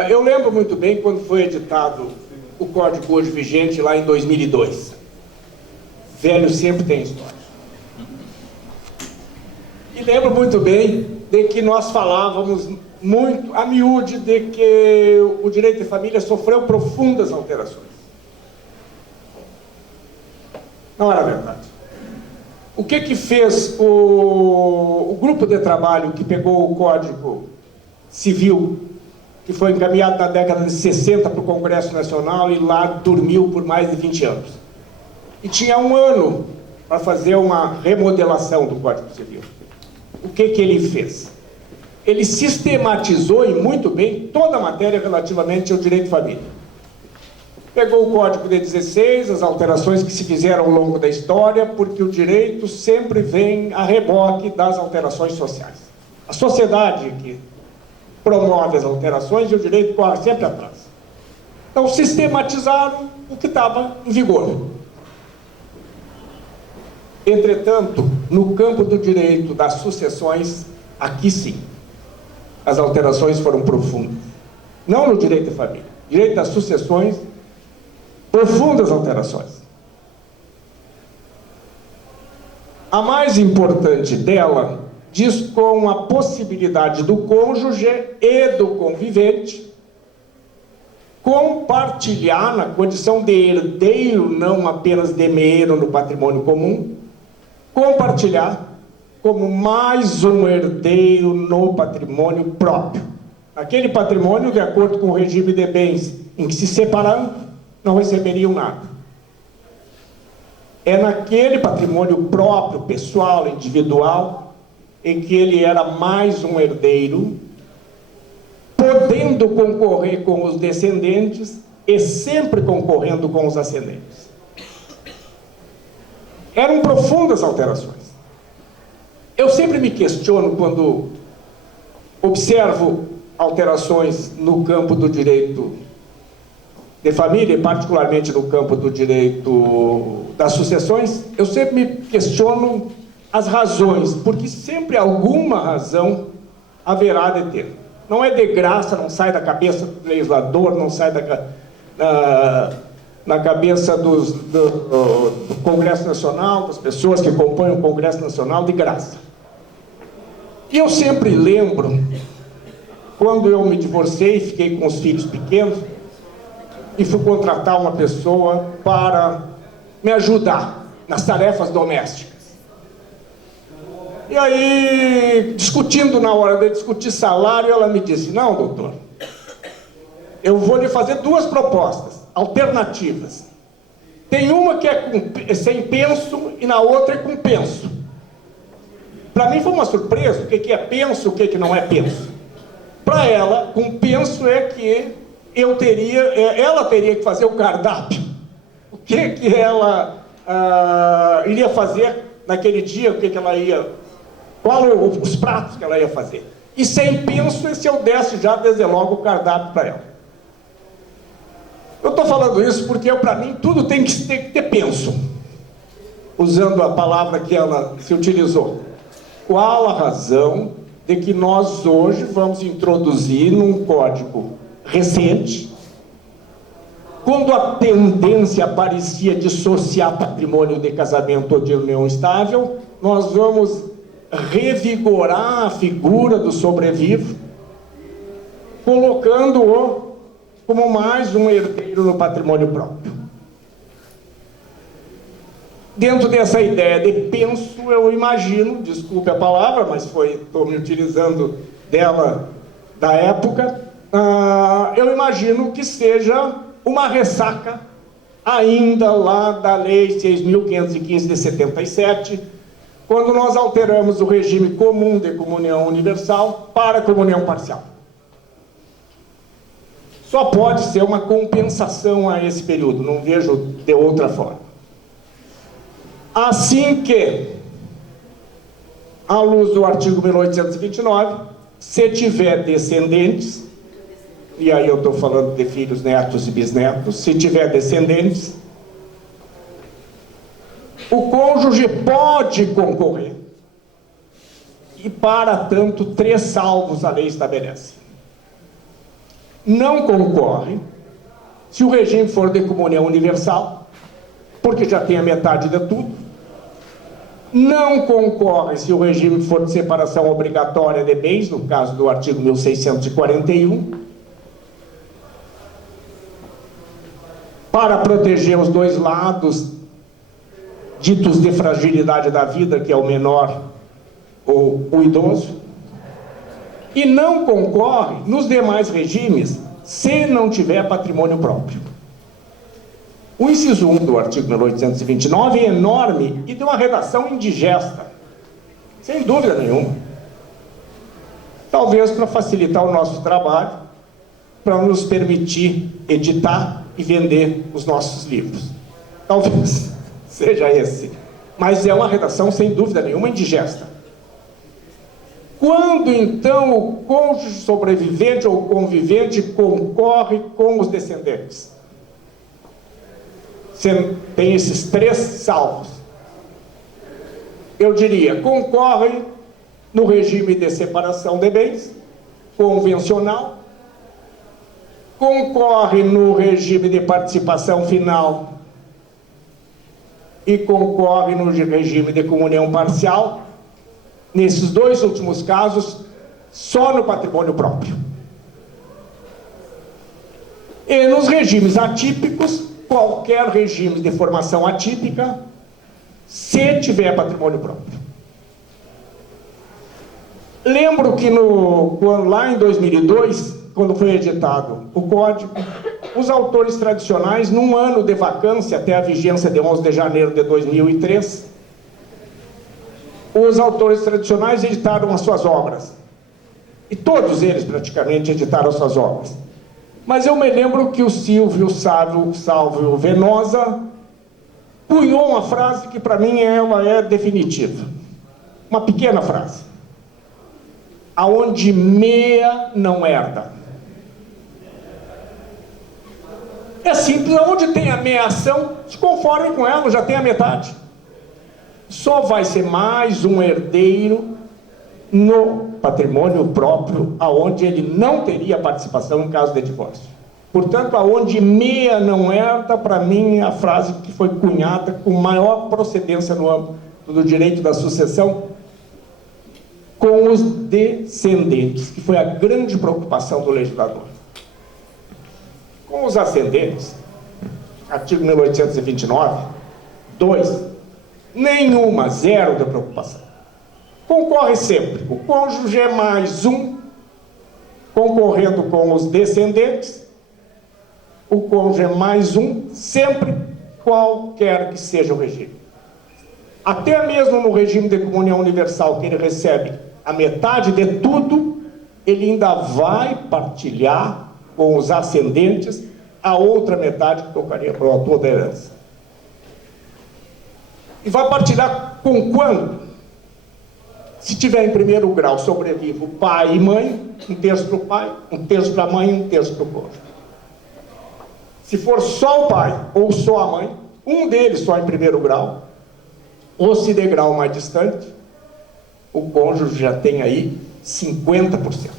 Eu lembro muito bem quando foi editado o Código hoje vigente lá em 2002. Velho sempre tem história. E lembro muito bem de que nós falávamos muito a miúde de que o direito de família sofreu profundas alterações. Não era verdade. O que fez o grupo de trabalho que pegou o Código Civil, que foi encaminhado na década de 60 para o Congresso Nacional e lá dormiu por mais de 20 anos? E tinha um ano para fazer uma remodelação do Código Civil. O que ele fez? Ele sistematizou, e muito bem, toda a matéria relativamente ao direito de família. Pegou o Código de 16, as alterações que se fizeram ao longo da história, porque o direito sempre vem a reboque das alterações sociais. A sociedade que promove as alterações e o direito corre sempre atrás. Então, sistematizaram o que estava em vigor. Entretanto, no campo do direito das sucessões, aqui sim, as alterações foram profundas. Não no direito de família. Direito das sucessões, profundas alterações. A mais importante dela diz com a possibilidade do cônjuge e do convivente compartilhar na condição de herdeiro, não apenas de meio no patrimônio comum, compartilhar como mais um herdeiro no patrimônio próprio. Aquele patrimônio, de acordo com o regime de bens em que se separando, não receberiam nada. É naquele patrimônio próprio, pessoal, individual, em que ele era mais um herdeiro, podendo concorrer com os descendentes e sempre concorrendo com os ascendentes. Eram profundas alterações. Eu sempre me questiono quando observo alterações no campo do direito de família, particularmente no campo do direito das sucessões. Eu sempre me questiono as razões, porque sempre alguma razão haverá de ter. Não é de graça, não sai da cabeça do legislador, não sai na cabeça do Congresso Nacional, das pessoas que compõem o Congresso Nacional, de graça. E eu sempre lembro, quando eu me divorciei, fiquei com os filhos pequenos, e fui contratar uma pessoa para me ajudar nas tarefas domésticas. E aí, discutindo, na hora de discutir salário, ela me disse: não, doutor, eu vou lhe fazer duas propostas alternativas. Tem uma que é sem penso e na outra é com penso. Para mim foi uma surpresa o que é penso, o que não é penso. Para ela, com penso é que ela teria que fazer o cardápio. O que ela iria fazer naquele dia, o que ela ia... Qual os pratos que ela ia fazer. E sem penso, se eu desse já desde logo o cardápio para ela. Eu estou falando isso porque, para mim, tudo tem que ter penso. Usando a palavra que ela se utilizou. Qual a razão de que nós hoje vamos introduzir num código recente, quando a tendência parecia dissociar patrimônio de casamento ou de união estável, nós vamos revigorar a figura do sobrevivo, colocando-o como mais um herdeiro no patrimônio próprio. Dentro dessa ideia de penso, eu imagino, desculpe a palavra, mas estou me utilizando dela da época, eu imagino que seja uma ressaca ainda lá da Lei 6.515 de 77, quando nós alteramos o regime comum de comunhão universal para comunhão parcial. Só pode ser uma compensação a esse período, não vejo de outra forma. Assim que, à luz do artigo 1829, se tiver descendentes, e aí eu estou falando de filhos, netos e bisnetos, se tiver descendentes, o cônjuge pode concorrer, e para tanto 3 salvos a lei estabelece. Não concorre se o regime for de comunhão universal, porque já tem a metade de tudo. Não concorre se o regime for de separação obrigatória de bens, no caso do artigo 1641, para proteger os dois lados ditos de fragilidade da vida, que é o menor ou o idoso, e não concorre nos demais regimes se não tiver patrimônio próprio. O inciso 1 do artigo 1829 é enorme e de uma redação indigesta, sem dúvida nenhuma. Talvez para facilitar o nosso trabalho, para nos permitir editar e vender os nossos livros. Talvez seja esse. Mas é uma redação, sem dúvida nenhuma, indigesta. Quando, então, o cônjuge sobrevivente ou convivente concorre com os descendentes? Você tem esses 3 salvos. Eu diria, concorre no regime de separação de bens, convencional, concorre no regime de participação final e concorre no regime de comunhão parcial, nesses dois últimos casos, só no patrimônio próprio. E nos regimes atípicos, qualquer regime de formação atípica, se tiver patrimônio próprio. Lembro que lá em 2002, quando foi editado o Código, os autores tradicionais, num ano de vacância, até a vigência de 11 de janeiro de 2003, os autores tradicionais editaram as suas obras. E todos eles, praticamente, editaram as suas obras. Mas eu me lembro que o Silvio Salvio Venosa cunhou uma frase que, para mim, ela é definitiva. Uma pequena frase. Aonde meia não herda. É simples, onde tem a meia ação, se conforme com ela, já tem a metade. Só vai ser mais um herdeiro no patrimônio próprio, aonde ele não teria participação em caso de divórcio. Portanto, aonde meia não herda, para mim, é a frase que foi cunhada com maior procedência no âmbito do direito da sucessão, com os descendentes, que foi a grande preocupação do legislador. Com os ascendentes, artigo 1829, 2, nenhuma, zero de preocupação. Concorre sempre o cônjuge mais um, concorrendo com os descendentes, o cônjuge mais um, sempre, qualquer que seja o regime. Até mesmo no regime de comunhão universal, que ele recebe a metade de tudo, ele ainda vai partilhar com os ascendentes a outra metade que tocaria para o autor da herança. E vai partilhar com quando? Se tiver em primeiro grau, sobrevive o pai e mãe, um terço para o pai, um terço para a mãe e um terço para o cônjuge. Se for só o pai ou só a mãe, um deles só em primeiro grau, ou se de grau mais distante, o cônjuge já tem aí 50%.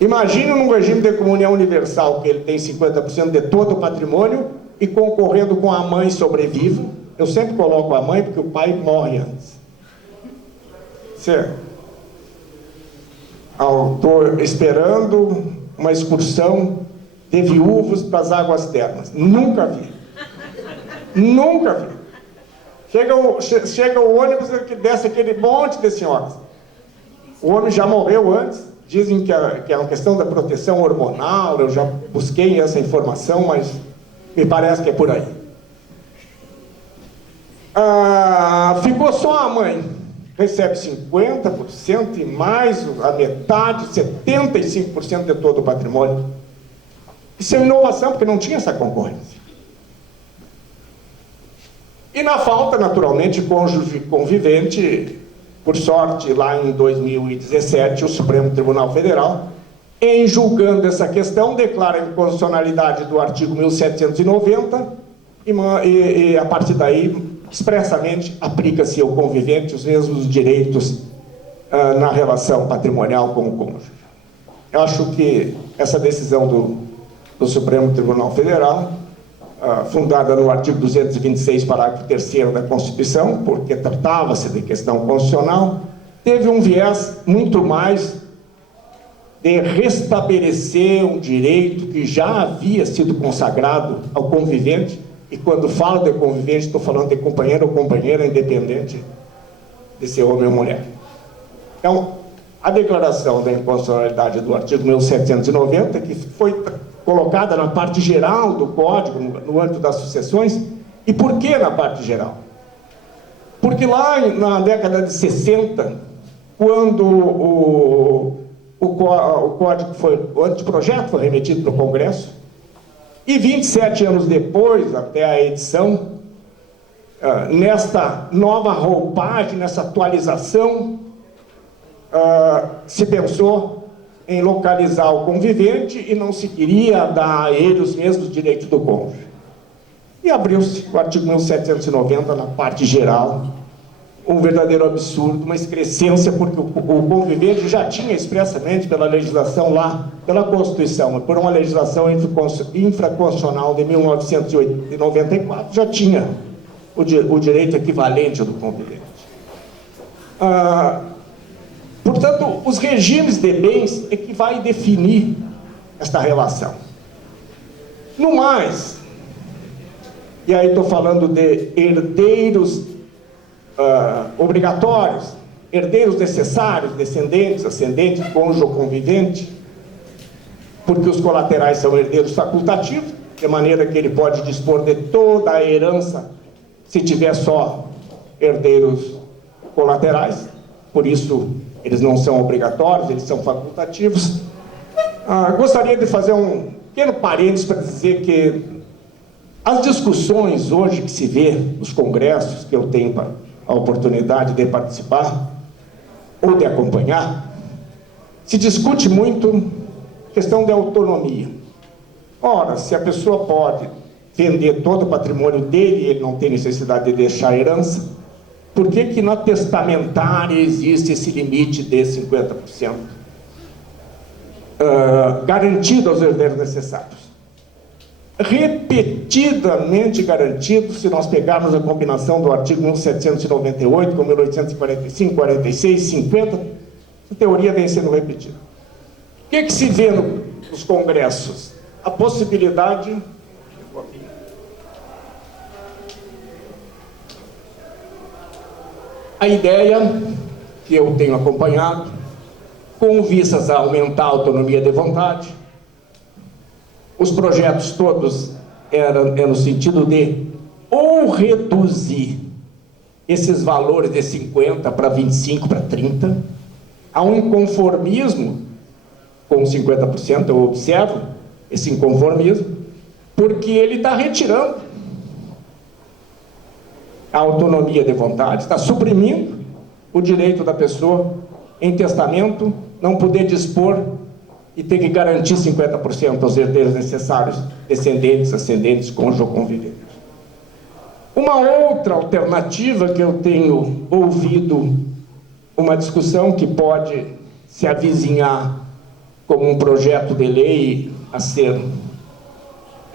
Imagine num regime de comunhão universal que ele tem 50% de todo o patrimônio e concorrendo com a mãe sobreviva. Eu sempre coloco a mãe porque o pai morre antes. Certo? Estou esperando uma excursão de viúvos para as águas termas. Nunca vi. Nunca vi. Chega o ônibus que desce aquele monte de senhoras. O homem já morreu antes. Dizem que é uma questão da proteção hormonal. Eu já busquei essa informação, mas me parece que é por aí. Ficou só a mãe. Recebe 50% e mais a metade, 75% de todo o patrimônio. Isso é uma inovação, porque não tinha essa concorrência. E na falta, naturalmente, cônjuge convivente, por sorte, lá em 2017, o Supremo Tribunal Federal, em julgando essa questão, declara a inconstitucionalidade do artigo 1790 e a partir daí, expressamente, aplica-se ao convivente os mesmos direitos na relação patrimonial com o cônjuge. Eu acho que essa decisão do Supremo Tribunal Federal, fundada no artigo 226, parágrafo 3º da Constituição, porque tratava-se de questão constitucional, teve um viés muito mais de restabelecer um direito que já havia sido consagrado ao convivente, e quando falo de convivente, estou falando de companheiro ou companheira, independente de ser homem ou mulher. Então, a declaração da inconstitucionalidade do artigo 1790, que foi colocada na parte geral do Código, no âmbito das sucessões. E por que na parte geral? Porque lá na década de 60, quando o Código o anteprojeto foi remetido para o Congresso, e 27 anos depois, até a edição, nesta nova roupagem, nessa atualização, se pensou em localizar o convivente e não se queria dar a ele os mesmos direitos do cônjuge. E abriu-se o artigo 1790 na parte geral, um verdadeiro absurdo, uma excrescência, porque o convivente já tinha expressamente pela legislação lá, pela Constituição, por uma legislação infraconstitucional de 1994, já tinha o direito equivalente do convivente. Portanto, os regimes de bens é que vai definir esta relação. No mais, e aí estou falando de herdeiros obrigatórios, herdeiros necessários, descendentes, ascendentes, cônjuge ou convivente, porque os colaterais são herdeiros facultativos, de maneira que ele pode dispor de toda a herança se tiver só herdeiros colaterais, por isso eles não são obrigatórios, eles são facultativos. Gostaria de fazer um pequeno parênteses para dizer que as discussões hoje que se vê nos congressos, que eu tenho a oportunidade de participar ou de acompanhar, se discute muito questão de autonomia. Ora, se a pessoa pode vender todo o patrimônio dele e ele não tem necessidade de deixar herança, por que na testamentária existe esse limite de 50%? Garantido aos herdeiros necessários. Repetidamente garantido, se nós pegarmos a combinação do artigo 1798 com 1845, 46, 50, a teoria vem sendo repetida. O que se vê nos congressos? A possibilidade... A ideia que eu tenho acompanhado, com vistas a aumentar a autonomia de vontade, os projetos todos eram no sentido de ou reduzir esses valores de 50 para 25 para 30, há um inconformismo com 50%, eu observo esse inconformismo, porque ele está retirando a autonomia de vontade, está suprimindo o direito da pessoa em testamento não poder dispor e ter que garantir 50% aos herdeiros necessários, descendentes, ascendentes, cônjuge ou conviventes. Uma outra alternativa que eu tenho ouvido, uma discussão que pode se avizinhar como um projeto de lei a ser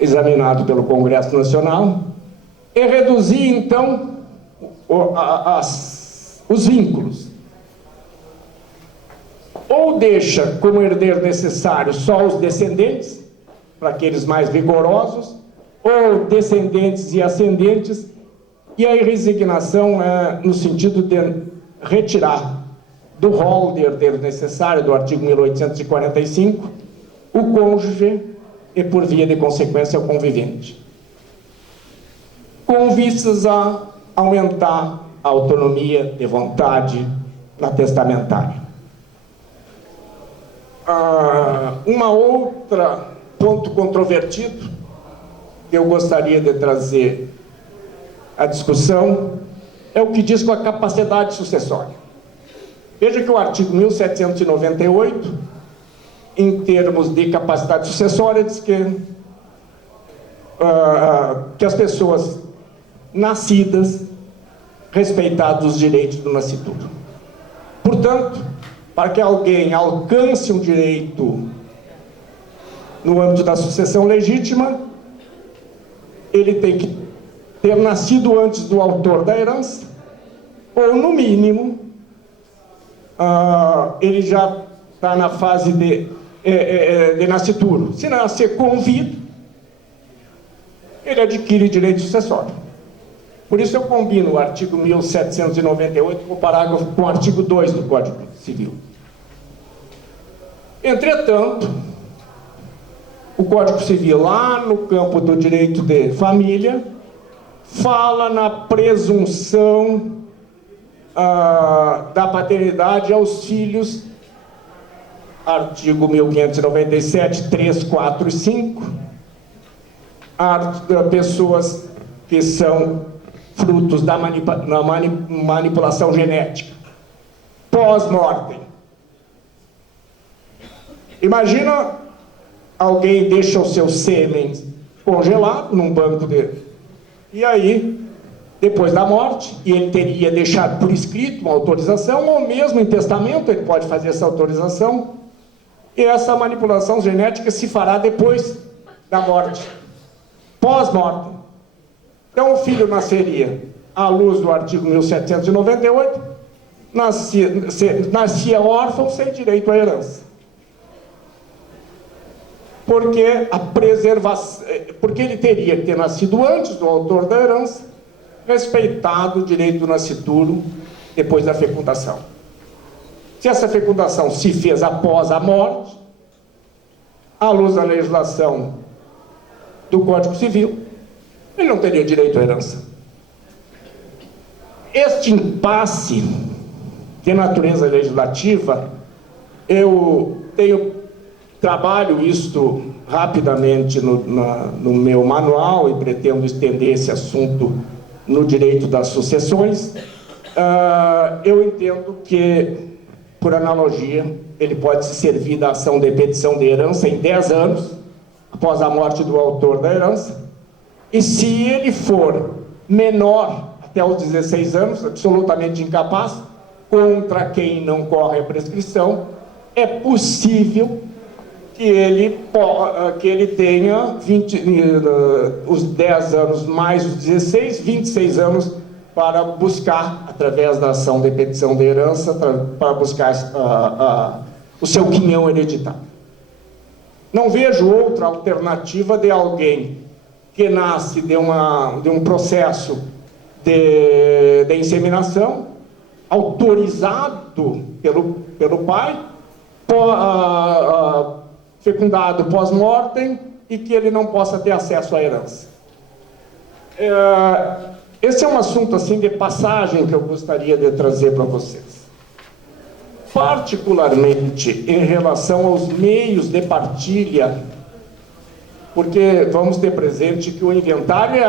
examinado pelo Congresso Nacional, é reduzir, então, os vínculos. Ou deixa como herdeiro necessário só os descendentes, para aqueles mais vigorosos, ou descendentes e ascendentes, e a resignação é no sentido de retirar do rol de herdeiro necessário, do artigo 1845, o cônjuge e, por via de consequência, o convivente, com vistas a aumentar a autonomia de vontade na testamentária. Uma outra ponto controvertido que eu gostaria de trazer à discussão é o que diz com a capacidade sucessória. Veja que o artigo 1798, em termos de capacidade sucessória, diz que as pessoas nascidas, respeitados os direitos do nascituro. Portanto, para que alguém alcance um direito no âmbito da sucessão legítima, ele tem que ter nascido antes do autor da herança, ou, no mínimo, ele já está na fase de nascituro. Se nascer com vida, ele adquire direito sucessório. Por isso eu combino o artigo 1798 com o parágrafo com o artigo 2 do Código Civil. Entretanto, o Código Civil, lá no campo do direito de família, fala na presunção da paternidade aos filhos, artigo 1597, 3, 4 e 5, pessoas que são frutos da manipulação genética, pós-mortem. Imagina alguém deixa o seu sêmen congelado num banco e aí, depois da morte, e ele teria deixado por escrito uma autorização, ou mesmo em testamento ele pode fazer essa autorização, e essa manipulação genética se fará depois da morte, pós-morte. Então o filho nasceria à luz do artigo 1798, nascia órfão sem direito à herança. Porque ele teria que ter nascido antes do autor da herança, respeitado o direito do nascituro depois da fecundação. Se essa fecundação se fez após a morte, à luz da legislação do Código Civil, ele não teria direito à herança. Este impasse de natureza legislativa, eu trabalho isto rapidamente no meu manual e pretendo estender esse assunto no direito das sucessões. Eu entendo que, por analogia, ele pode se servir da ação de petição de herança em 10 anos, após a morte do autor da herança, e se ele for menor até os 16 anos, absolutamente incapaz, contra quem não corre a prescrição, é possível que ele tenha os 10 anos mais os 16, 26 anos para buscar, através da ação de petição de herança, para buscar o seu quinhão hereditário. Não vejo outra alternativa de alguém que nasce de um processo de inseminação, autorizado pelo pai, fecundado pós-mortem, e que ele não possa ter acesso à herança. Esse é um assunto assim de passagem que eu gostaria de trazer para vocês. Particularmente em relação aos meios de partilha, porque vamos ter presente que o inventário é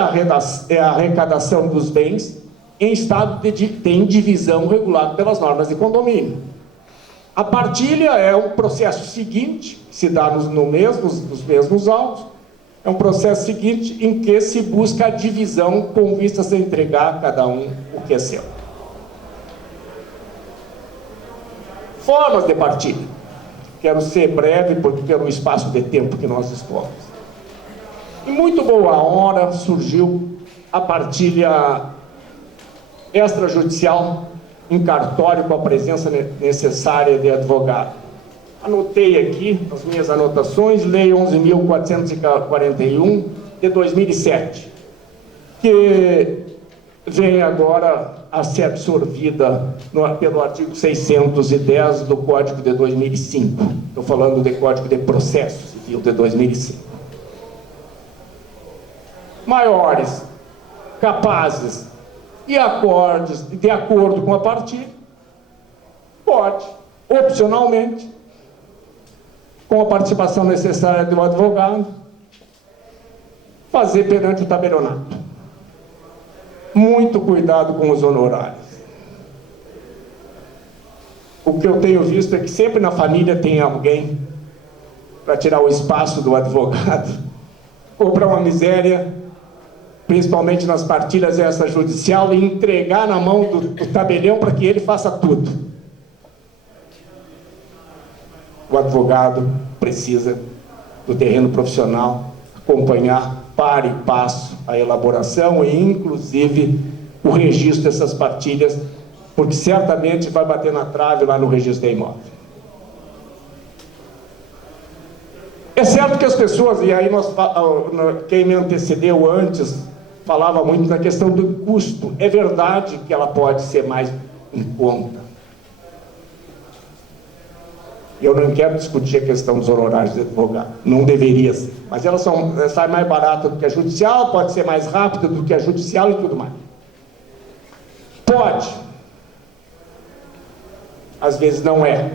a arrecadação dos bens em estado tem divisão regulado pelas normas de condomínio. A partilha é um processo seguinte, se dá nos mesmos autos, é um processo seguinte em que se busca a divisão com vistas a entregar a cada um o que é seu. Formas de partilha. Quero ser breve pelo espaço de tempo que nós dispomos. Em muito boa hora surgiu a partilha extrajudicial em cartório com a presença necessária de advogado. Anotei aqui as minhas anotações, Lei 11.441 de 2007, que vem agora a ser absorvida pelo artigo 610 do Código de 2005. Estou falando do Código de Processo Civil de 2005. Maiores, capazes e de acordo com a partilha, pode, opcionalmente, com a participação necessária do advogado, fazer perante o tabelionato. Muito cuidado com os honorários. O que eu tenho visto é que sempre na família tem alguém para tirar o espaço do advogado, ou para uma miséria, principalmente nas partilhas extrajudicial, e entregar na mão do tabelião para que ele faça tudo. O advogado precisa do terreno profissional, acompanhar para e passo a elaboração e, inclusive, o registro dessas partilhas, porque certamente vai bater na trave lá no registro de imóvel. É certo que as pessoas, e aí quem me antecedeu antes falava muito na questão do custo. É verdade que ela pode ser mais em conta. Eu não quero discutir a questão dos honorários de advogado, não deveria ser, mas ela sai mais barata do que a judicial, pode ser mais rápida do que a judicial e tudo mais. Pode. Às vezes não é.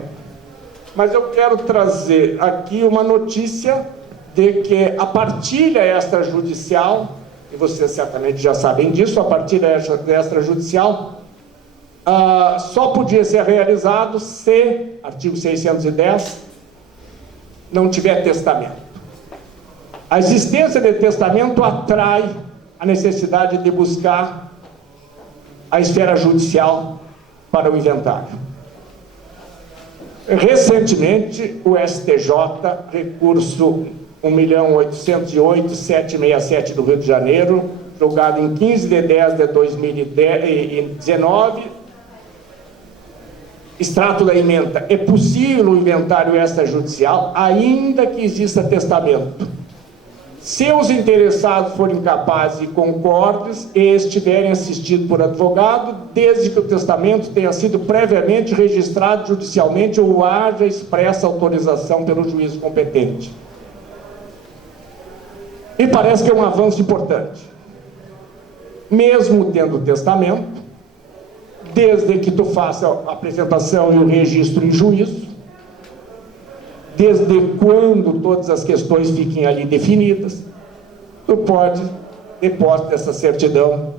Mas eu quero trazer aqui uma notícia de que a partilha extrajudicial, e vocês certamente já sabem disso, a partilha extrajudicial só podia ser realizado se, artigo 610, não tiver testamento. A existência de testamento atrai a necessidade de buscar a esfera judicial para o inventário. Recentemente, o STJ, recurso 1.808.767 do Rio de Janeiro, julgado em 15 de 10 de 2019, extrato da ementa, é possível o inventário extrajudicial, ainda que exista testamento. Se os interessados forem capazes e concordes e estiverem assistidos por advogado, desde que o testamento tenha sido previamente registrado judicialmente ou haja expressa autorização pelo juízo competente. E parece que é um avanço importante. Mesmo tendo testamento, desde que tu faça a apresentação e o registro em juízo, desde quando todas as questões fiquem ali definidas, tu pode, depois dessa certidão,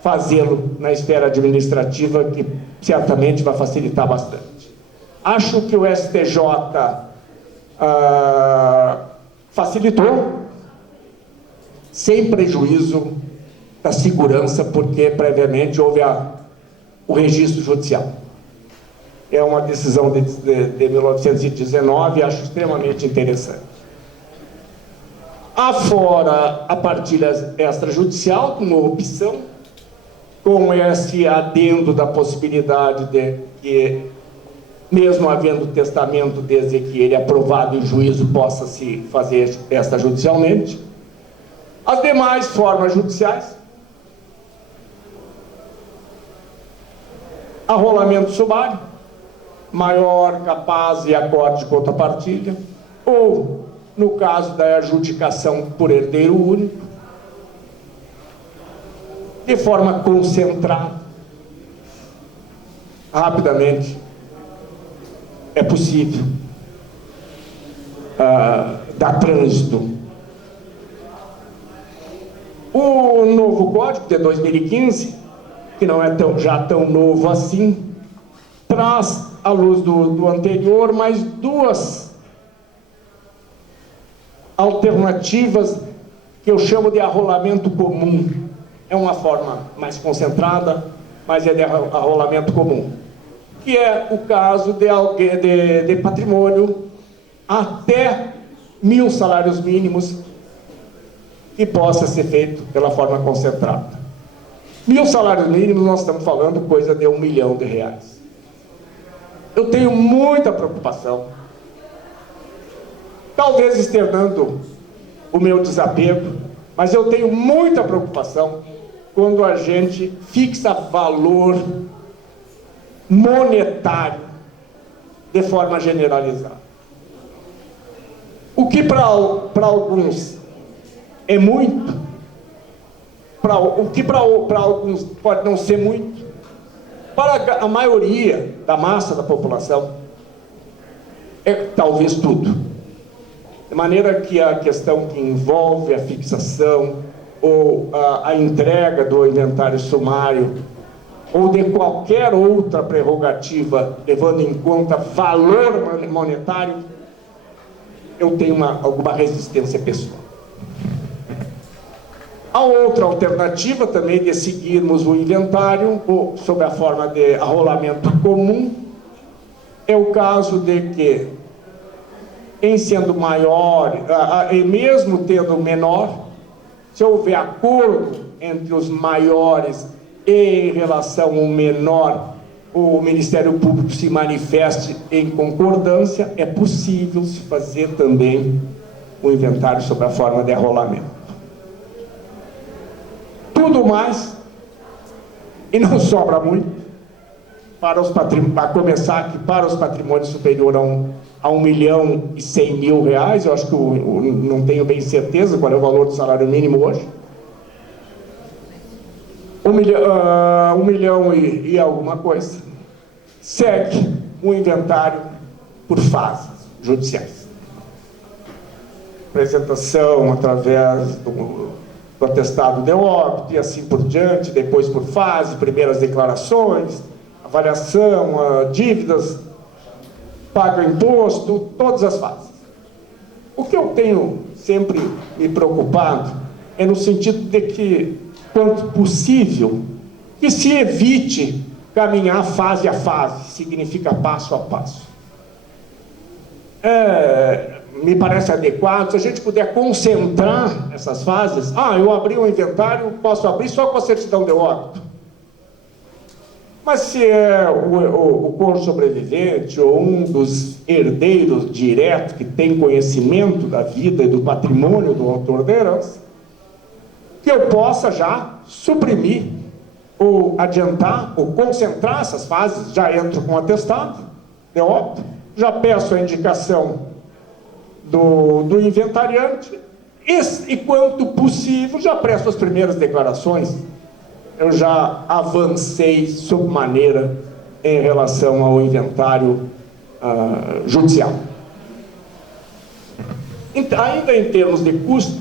fazê-lo na esfera administrativa, que certamente vai facilitar bastante. Acho que o STJ facilitou, sem prejuízo da segurança, porque previamente houve o registro judicial. É uma decisão de 1919, acho extremamente interessante. Afora a partilha extrajudicial, como opção, com esse adendo da possibilidade de que, mesmo havendo testamento, desde que ele é aprovado em juízo, possa se fazer extrajudicialmente. As demais formas judiciais, arrolamento sumário, maior capaz e acorde de contrapartilha, ou, no caso da adjudicação por herdeiro único, de forma concentrada, rapidamente, é possível dar trânsito. O novo código de 2015, que não é já tão novo assim, traz, à luz do anterior, mais duas alternativas que eu chamo de arrolamento comum. É uma forma mais concentrada, mas é de arrolamento comum, que é o caso de alguém de patrimônio até 1.000 salários mínimos, que possa ser feito pela forma concentrada. 1.000 salários mínimos, nós estamos falando coisa de R$1 milhão. Eu tenho muita preocupação, talvez externando o meu desapego, mas eu tenho muita preocupação quando a gente fixa valor monetário de forma generalizada. O que para alguns é muito, o que para alguns pode não ser muito, para a maioria da massa da população é talvez tudo. De maneira que a questão que envolve a fixação ou a entrega do inventário sumário ou de qualquer outra prerrogativa levando em conta valor monetário, eu tenho alguma resistência pessoal. A outra alternativa também de seguirmos o inventário sob a forma de arrolamento comum é o caso de que, em sendo maior, e mesmo tendo menor, se houver acordo entre os maiores e em relação ao menor, o Ministério Público se manifeste em concordância, é possível se fazer também o inventário sob a forma de arrolamento. Tudo mais, e não sobra muito, a começar aqui, para os patrimônios superiores a R$1.100.000, eu acho que não tenho bem certeza qual é o valor do salário mínimo hoje. 1 milhão e alguma coisa. Segue o inventário por fases judiciais. Apresentação através do atestado de óbito e assim por diante, depois por fase, primeiras declarações, avaliação, dívidas, paga imposto, todas as fases. O que eu tenho sempre me preocupado é no sentido de que, quanto possível, que se evite caminhar fase a fase, significa passo a passo. Me parece adequado, se a gente puder concentrar essas fases. Eu abri um inventário, posso abrir só com a certidão de óbito. Mas se é o cônjuge sobrevivente ou um dos herdeiros diretos que tem conhecimento da vida e do patrimônio do autor da herança, que eu possa já suprimir, ou adiantar, ou concentrar essas fases, já entro com atestado, de óbito, já peço a indicação do inventariante, e quanto possível, já presto as primeiras declarações. Eu já avancei sobremaneira em relação ao inventário judicial. Ainda em termos de custo,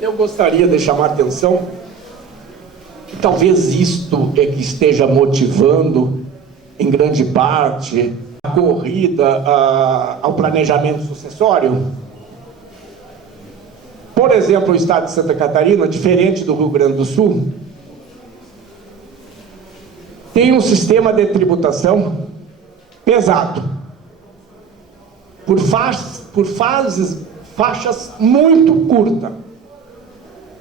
eu gostaria de chamar a atenção que talvez isto é que esteja motivando, em grande parte, a corrida ao planejamento sucessório. Por exemplo, o estado de Santa Catarina, diferente do Rio Grande do Sul, tem um sistema de tributação pesado, por faixas muito curtas.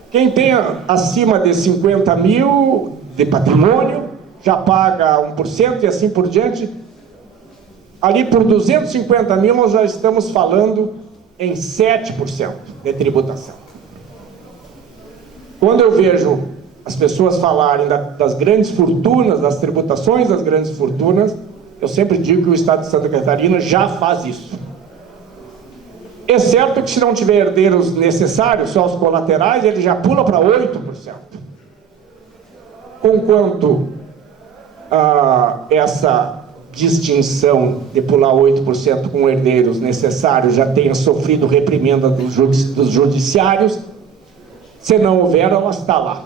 Quem tem acima de 50 mil de patrimônio, já paga 1% e assim por diante. Ali por 250 mil, nós já estamos falando em 7% de tributação. Quando eu vejo as pessoas falarem das grandes fortunas, das tributações das grandes fortunas, eu sempre digo que o estado de Santa Catarina já faz isso. Exceto que se não tiver herdeiros necessários, só os colaterais, ele já pula para 8%. Conquanto essa distinção de pular 8% com herdeiros necessários já tenha sofrido reprimenda dos judiciários, se não houver, ela está lá.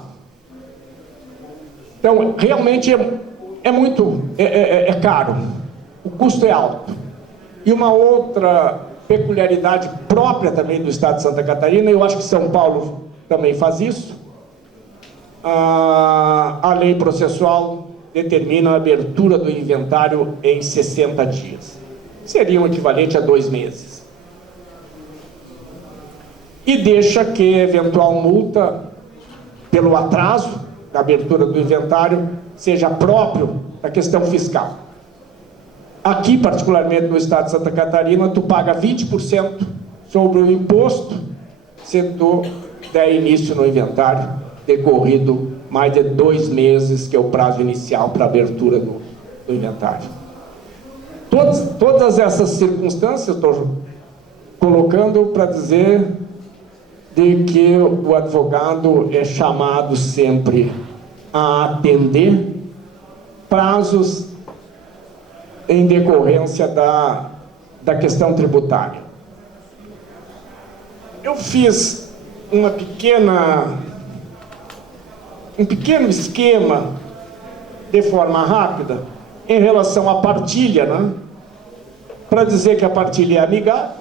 Então, realmente é caro, o custo é alto. E uma outra peculiaridade própria também do estado de Santa Catarina, eu acho que São Paulo também faz isso, a lei processual determina a abertura do inventário em 60 dias. Seria um equivalente a 2 meses. E deixa que eventual multa pelo atraso da abertura do inventário seja próprio da questão fiscal. Aqui, particularmente no estado de Santa Catarina, tu paga 20% sobre o imposto se tu der início no inventário, decorrido mais de 2 meses, que é o prazo inicial para a abertura do inventário. Todas essas circunstâncias estou colocando para dizer de que o advogado é chamado sempre a atender prazos em decorrência da questão tributária. Eu fiz um pequeno esquema de forma rápida em relação à partilha, né? Para dizer que a partilha é amigável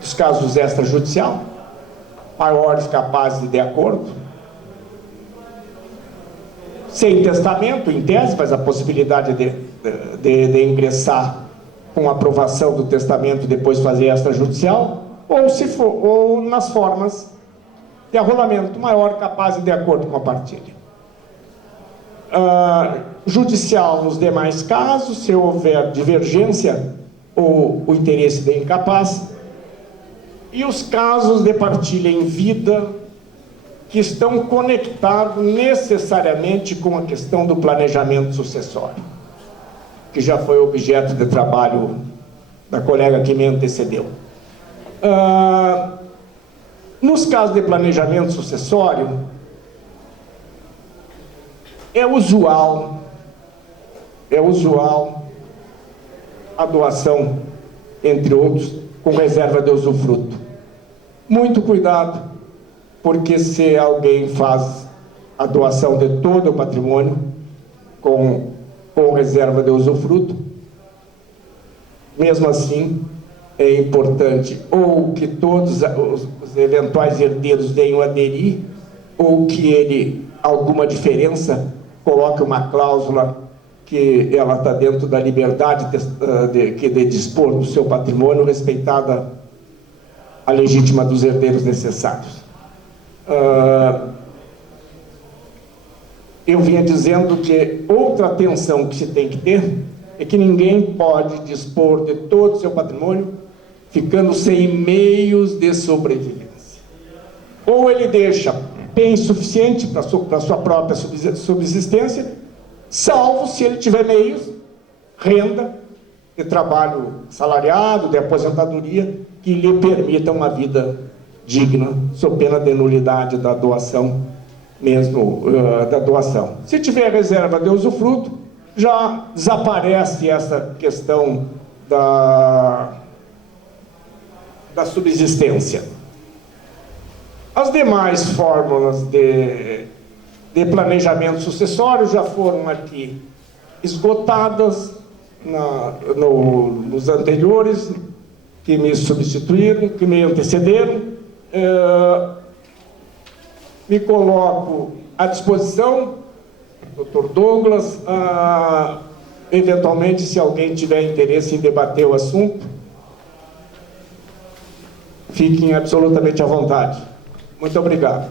dos casos extrajudicial, maiores capazes de acordo, sem testamento, em tese, mas a possibilidade de ingressar com aprovação do testamento e depois fazer extrajudicial, ou nas formas de arrolamento maior capaz de acordo com a partilha. Judicial nos demais casos, se houver divergência ou o interesse de incapaz, e os casos de partilha em vida que estão conectados necessariamente com a questão do planejamento sucessório, que já foi objeto de trabalho da colega que me antecedeu. Nos casos de planejamento sucessório, é usual a doação, entre outros, com reserva de usufruto. Muito cuidado, porque se alguém faz a doação de todo o patrimônio com reserva de usufruto, mesmo assim, é importante ou que todos os eventuais herdeiros venham aderir, ou que ele, alguma diferença, coloque uma cláusula que ela está dentro da liberdade de dispor do seu patrimônio, respeitada a legítima dos herdeiros necessários. eu vinha dizendo que outra atenção que se tem que ter é que ninguém pode dispor de todo o seu patrimônio ficando sem meios de sobrevivência. Ou ele deixa bem suficiente para a sua própria subsistência, salvo se ele tiver meios, renda, de trabalho salariado, de aposentadoria, que lhe permitam uma vida digna, sob pena de nulidade da doação, mesmo da doação. Se tiver reserva de usufruto, já desaparece essa questão da subsistência. As demais fórmulas de planejamento sucessório já foram aqui esgotadas nos anteriores, que me substituíram, que me antecederam. Me coloco à disposição, Dr. Douglas, eventualmente, se alguém tiver interesse em debater o assunto, fiquem absolutamente à vontade. Muito obrigado.